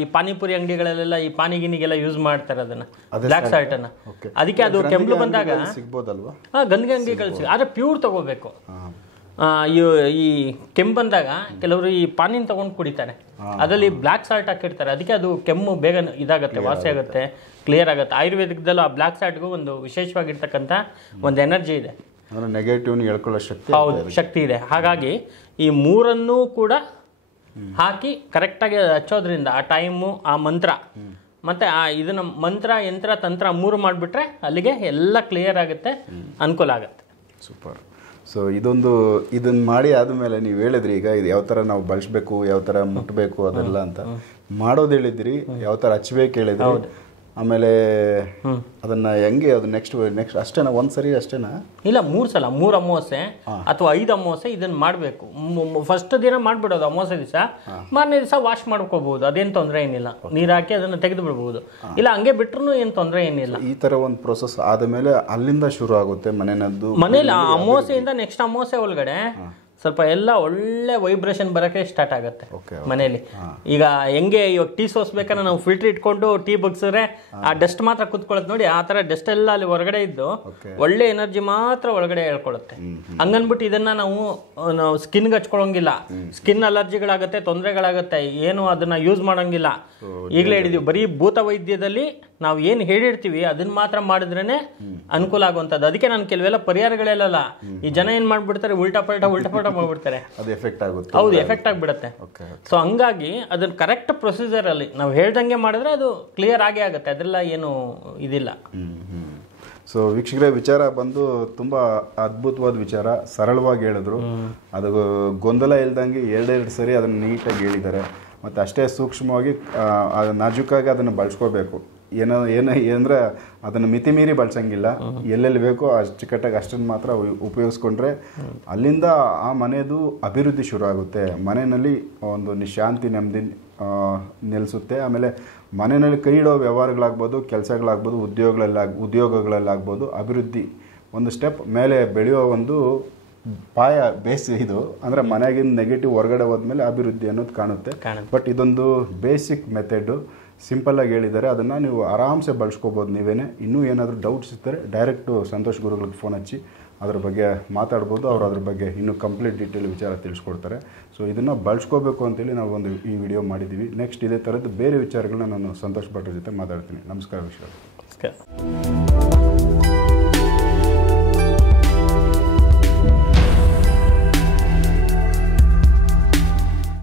ಈ ಪಾನಿಪುರಿ ಅಂಗಡಿಗಳಲ್ಲೆಲ್ಲ ಈ ಪಾನಿಗಿನಿಗೆಲ್ಲ ಯೂಸ್ ಮಾಡ್ತಾರೆ ಅದನ್ನ, ಬ್ಲ್ಯಾಕ್ ಸಾಲ್ಟ್ ಅನ್ನ. ಅದಕ್ಕೆ ಅದು ಕೆಂಪು ಬಂದಾಗ ಗಂದಿಗೆ ಅಂಗಡಿಗಳು ಸಿಗ, ಆದರೆ ಪ್ಯೂರ್ ತಗೋಬೇಕು. ಈ ಕೆಮ್ಮು ಬಂದಾಗ ಕೆಲವರು ಈ ಪಾನಿನ ತಗೊಂಡು ಕುಡಿತಾರೆ, ಅದರಲ್ಲಿ ಬ್ಲ್ಯಾಕ್ ಸಾಲ್ಟ್ ಹಾಕಿರ್ತಾರೆ. ಅದಕ್ಕೆ ಅದು ಕೆಮ್ಮು ಬೇಗ ಇದಾಗುತ್ತೆ, ವಾಸಿ ಆಗುತ್ತೆ, ಕ್ಲಿಯರ್ ಆಗುತ್ತೆ. ಆಯುರ್ವೇದಿಕದಲ್ಲೂ ಆ ಬ್ಲ್ಯಾಕ್ ಸಾಲ್ಟ್ಗೂ ಒಂದು ವಿಶೇಷವಾಗಿರ್ತಕ್ಕಂಥ ಒಂದು ಎನರ್ಜಿ ಇದೆ, ನೆಗೆಟಿವ್ ಹೇಳ್ಕೊಳ್ಳೋ ಶಕ್ತಿ. ಹೌದು, ಶಕ್ತಿ ಇದೆ. ಹಾಗಾಗಿ ಈ 3 ಕೂಡ ಹಾಕಿ ಕರೆಕ್ಟಾಗಿ ಹಚ್ಚೋದ್ರಿಂದ ಆ ಟೈಮು, ಆ ಮಂತ್ರ ಮತ್ತು ಇದನ್ನ ಮಂತ್ರ, ಯಂತ್ರ, ತಂತ್ರ 3 ಮಾಡಿಬಿಟ್ರೆ ಅಲ್ಲಿಗೆ ಎಲ್ಲ ಕ್ಲಿಯರ್ ಆಗುತ್ತೆ, ಅನುಕೂಲ ಆಗುತ್ತೆ. ಸೂಪರ್. ಸೊ ಇದನ್ನು ಮಾಡಿ ಆದಮೇಲೆ ನೀವು ಹೇಳಿದ್ರಿ, ಈಗ ಇದು ಯಾವ ಥರ ನಾವು ಬಳಸಬೇಕು, ಯಾವ ಥರ ಮುಟ್ಟಬೇಕು ಅದೆಲ್ಲ ಅಂತ ಮಾಡೋದು ಹೇಳಿದ್ರಿ, ಯಾವ ಥರ ಹಚ್ಬೇಕು ಹೇಳಿದ್ರಿ. ಆಮೇಲೆ ಅದನ್ನ ಹೆಂಗೆ ಅದು ನೆಕ್ಸ್ಟ್ ಅಷ್ಟೇನಾ, ಒಂದ್ಸರಿ ಅಷ್ಟೇನಾ? ಇಲ್ಲ, 3 ಸಲ, 3 ಅಮಾವಾಸ್ಯೆ ಅಥವಾ 5 ಅಮಾವಾಸ್ಯೆ ಇದನ್ನ ಮಾಡಬೇಕು. ಫಸ್ಟ್ ದಿನ ಮಾಡ್ಬಿಡೋದು ಅಮಾವಾಸ್ಯೆ ದಿವಸ, ಮಾರನೇ ದಿವಸ ವಾಶ್ ಮಾಡ್ಕೋಬಹುದು, ಅದೇನು ತೊಂದರೆ ಏನಿಲ್ಲ. ನೀರು ಹಾಕಿ ಅದನ್ನ ತೆಗೆದು ಬಿಡ್ಬಹುದು, ಇಲ್ಲ ಹಂಗೆ ಬಿಟ್ರು ಏನು ತೊಂದರೆ ಏನಿಲ್ಲ. ಈ ತರ ಒಂದು ಪ್ರೊಸೆಸ್ ಆದಮೇಲೆ ಅಲ್ಲಿಂದ ಶುರು ಆಗುತ್ತೆ ಮನೆಯದ್ದು. ಮನೇಲಿ ಅಮಾವಾಸ್ಯೆಯಿಂದ ನೆಕ್ಸ್ಟ್ ಅಮಾವಾಸ್ಯೆ ಒಳಗಡೆ ಸ್ವಲ್ಪ ಎಲ್ಲ ಒಳ್ಳೆ ವೈಬ್ರೇಷನ್ ಬರೋಕ್ಕೆ ಸ್ಟಾರ್ಟ್ ಆಗುತ್ತೆ ಮನೇಲಿ. ಈಗ ಹೆಂಗೆ ಇವಾಗ ಟೀ ಸೋಸ್ಬೇಕಾದ್ರೆ ನಾವು ಫಿಲ್ಟರ್ ಇಟ್ಕೊಂಡು ಟೀ ಬಗ್ಸಿದ್ರೆ ಆ ಡಸ್ಟ್ ಮಾತ್ರ ಕುತ್ಕೊಳ್ಳುತ್ತೆ ನೋಡಿ, ಆ ಥರ ಡಸ್ಟ್ ಎಲ್ಲ ಅಲ್ಲಿ ಹೊರಗಡೆ ಇದ್ದು ಒಳ್ಳೆ ಎನರ್ಜಿ ಮಾತ್ರ ಒಳಗಡೆ ಹೇಳ್ಕೊಳ್ಳುತ್ತೆ. ಹಂಗನ್ಬಿಟ್ಟು ಇದನ್ನ ನಾವು ಸ್ಕಿನ್ಗೆ ಹಚ್ಕೊಳ್ಳೋಂಗಿಲ್ಲ, ಸ್ಕಿನ್ ಅಲರ್ಜಿಗಳಾಗುತ್ತೆ, ತೊಂದರೆಗಳಾಗುತ್ತೆ, ಏನು ಅದನ್ನ ಯೂಸ್ ಮಾಡೋಂಗಿಲ್ಲ. ಈಗಲೇ ಹೇಳಿದೀವಿ, ಬರೀ ಭೂತ ವೈದ್ಯದಲ್ಲಿ ನಾವು ಏನು ಹೇಳಿರ್ತೀವಿ ಅದನ್ನ ಮಾತ್ರ ಮಾಡಿದ್ರೇನೆ ಅನುಕೂಲ ಆಗುವಂಥದ್ದು. ಅದಕ್ಕೆ ನಾನು ಕೆಲವೆಲ್ಲ ಪರಿಹಾರಗಳೆಲ್ಲ ಈ ಜನ ಏನ್ ಮಾಡ್ಬಿಡ್ತಾರೆ, ಉಲ್ಟಾ ಪಲ್ಟಾ ಮಾಡ್ಬಿಡ್ತಾರೆ, ಅದು ಎಫೆಕ್ಟ್ ಆಗುತ್ತೆ. ಹೌದು, ಎಫೆಕ್ಟ್ ಆಗಿಬಿಡುತ್ತೆ. ಸೊ ಹಂಗಾಗಿ ಅದನ್ನ ಕರೆಕ್ಟ್ ಪ್ರೊಸೀಜರ್ ಅಲ್ಲಿ ನಾವು ಹೇಳ್ದಂಗೆ ಮಾಡಿದ್ರೆ ಅದು ಕ್ಲಿಯರ್ ಆಗೇ ಆಗುತ್ತೆ, ಅದೆಲ್ಲ ಏನು ಇದಿಲ್ಲ. ಸೊ ವೀಕ್ಷಕರೇ, ವಿಚಾರ ಬಂದು ತುಂಬ ಅದ್ಭುತವಾದ ವಿಚಾರ, ಸರಳವಾಗಿ ಹೇಳಿದ್ರು. ಅದು ಗೊಂದಲ ಇಲ್ದಂಗೆ 2 ಸರಿ ಅದನ್ನು ನೀಟಾಗಿ ಹೇಳಿದ್ದಾರೆ. ಮತ್ತು ಅಷ್ಟೇ ಸೂಕ್ಷ್ಮವಾಗಿ ನಾಜೂಕಾಗಿ ಅದನ್ನು ಬಳಸ್ಕೋಬೇಕು. ಏನಂದ್ರೆ ಅದನ್ನು ಮಿತಿ ಮೀರಿ ಬಳಸಂಗಿಲ್ಲ. ಎಲ್ಲೆಲ್ಲಿ ಬೇಕೋ ಅಚ್ಚುಕಟ್ಟಾಗಿ ಅಷ್ಟನ್ನು ಮಾತ್ರ ಉಪಯೋಗಿಸ್ಕೊಂಡ್ರೆ ಅಲ್ಲಿಂದ ಆ ಮನೆಯದು ಅಭಿವೃದ್ಧಿ ಶುರು ಆಗುತ್ತೆ. ಮನೆಯಲ್ಲಿ ಒಂದು ಶಾಂತಿ ನೆಮ್ಮದಿ ನೆಲೆಸುತ್ತೆ. ಆಮೇಲೆ ಮನೆಯಲ್ಲಿ ಕೈ ಇಡೋ ವ್ಯವಹಾರಗಳಾಗ್ಬೋದು, ಕೆಲಸಗಳಾಗ್ಬೋದು, ಉದ್ಯೋಗಗಳಲ್ಲಾಗ್ಬೋದು, ಅಭಿವೃದ್ಧಿ ಒಂದು ಸ್ಟೆಪ್ ಮೇಲೆ ಬೆಳೆಯೋ ಒಂದು ಬೇಸ್ ಇದು. ಅಂದರೆ ಮನೆಗಿಂದ ನೆಗೆಟಿವ್ ಹೊರಗಡೆ ಹೋದ್ಮೇಲೆ ಅಭಿವೃದ್ಧಿ ಅನ್ನೋದು ಕಾಣುತ್ತೆ. ಬಟ್ ಇದೊಂದು ಬೇಸಿಕ್ ಮೆಥಡು, ಸಿಂಪಲ್ಲಾಗಿ ಹೇಳಿದ್ದಾರೆ. ಅದನ್ನು ನೀವು ಆರಾಮ್ಸೆ ಬಳಸ್ಕೋಬೋದು ನೀವೇನೆ. ಇನ್ನೂ ಏನಾದರೂ ಡೌಟ್ಸ್ ಇದ್ದರೆ ಡೈರೆಕ್ಟು ಸಂತೋಷ್ ಗುರುಗಳಿಗೆ ಫೋನ್ ಹಚ್ಚಿ ಅದ್ರ ಬಗ್ಗೆ ಮಾತಾಡ್ಬೋದು. ಅವರು ಅದ್ರ ಬಗ್ಗೆ ಇನ್ನೂ ಕಂಪ್ಲೀಟ್ ಡೀಟೇಲ್ ವಿಚಾರ ತಿಳಿಸ್ಕೊಡ್ತಾರೆ. ಸೊ ಇದನ್ನು ಬಳಸ್ಕೋಬೇಕು ಅಂತೇಳಿ ನಾವು ಈ ವಿಡಿಯೋ ಮಾಡಿದ್ದೀವಿ. ನೆಕ್ಸ್ಟ್ ಇದೇ ಥರದ್ದು ಬೇರೆ ವಿಚಾರಗಳನ್ನ ನಾನು ಸಂತೋಷ್ ಭಟ್ರ ಜೊತೆ ಮಾತಾಡ್ತೀನಿ. ನಮಸ್ಕಾರ ವಿಶ್ವ. ನಮಸ್ಕಾರ.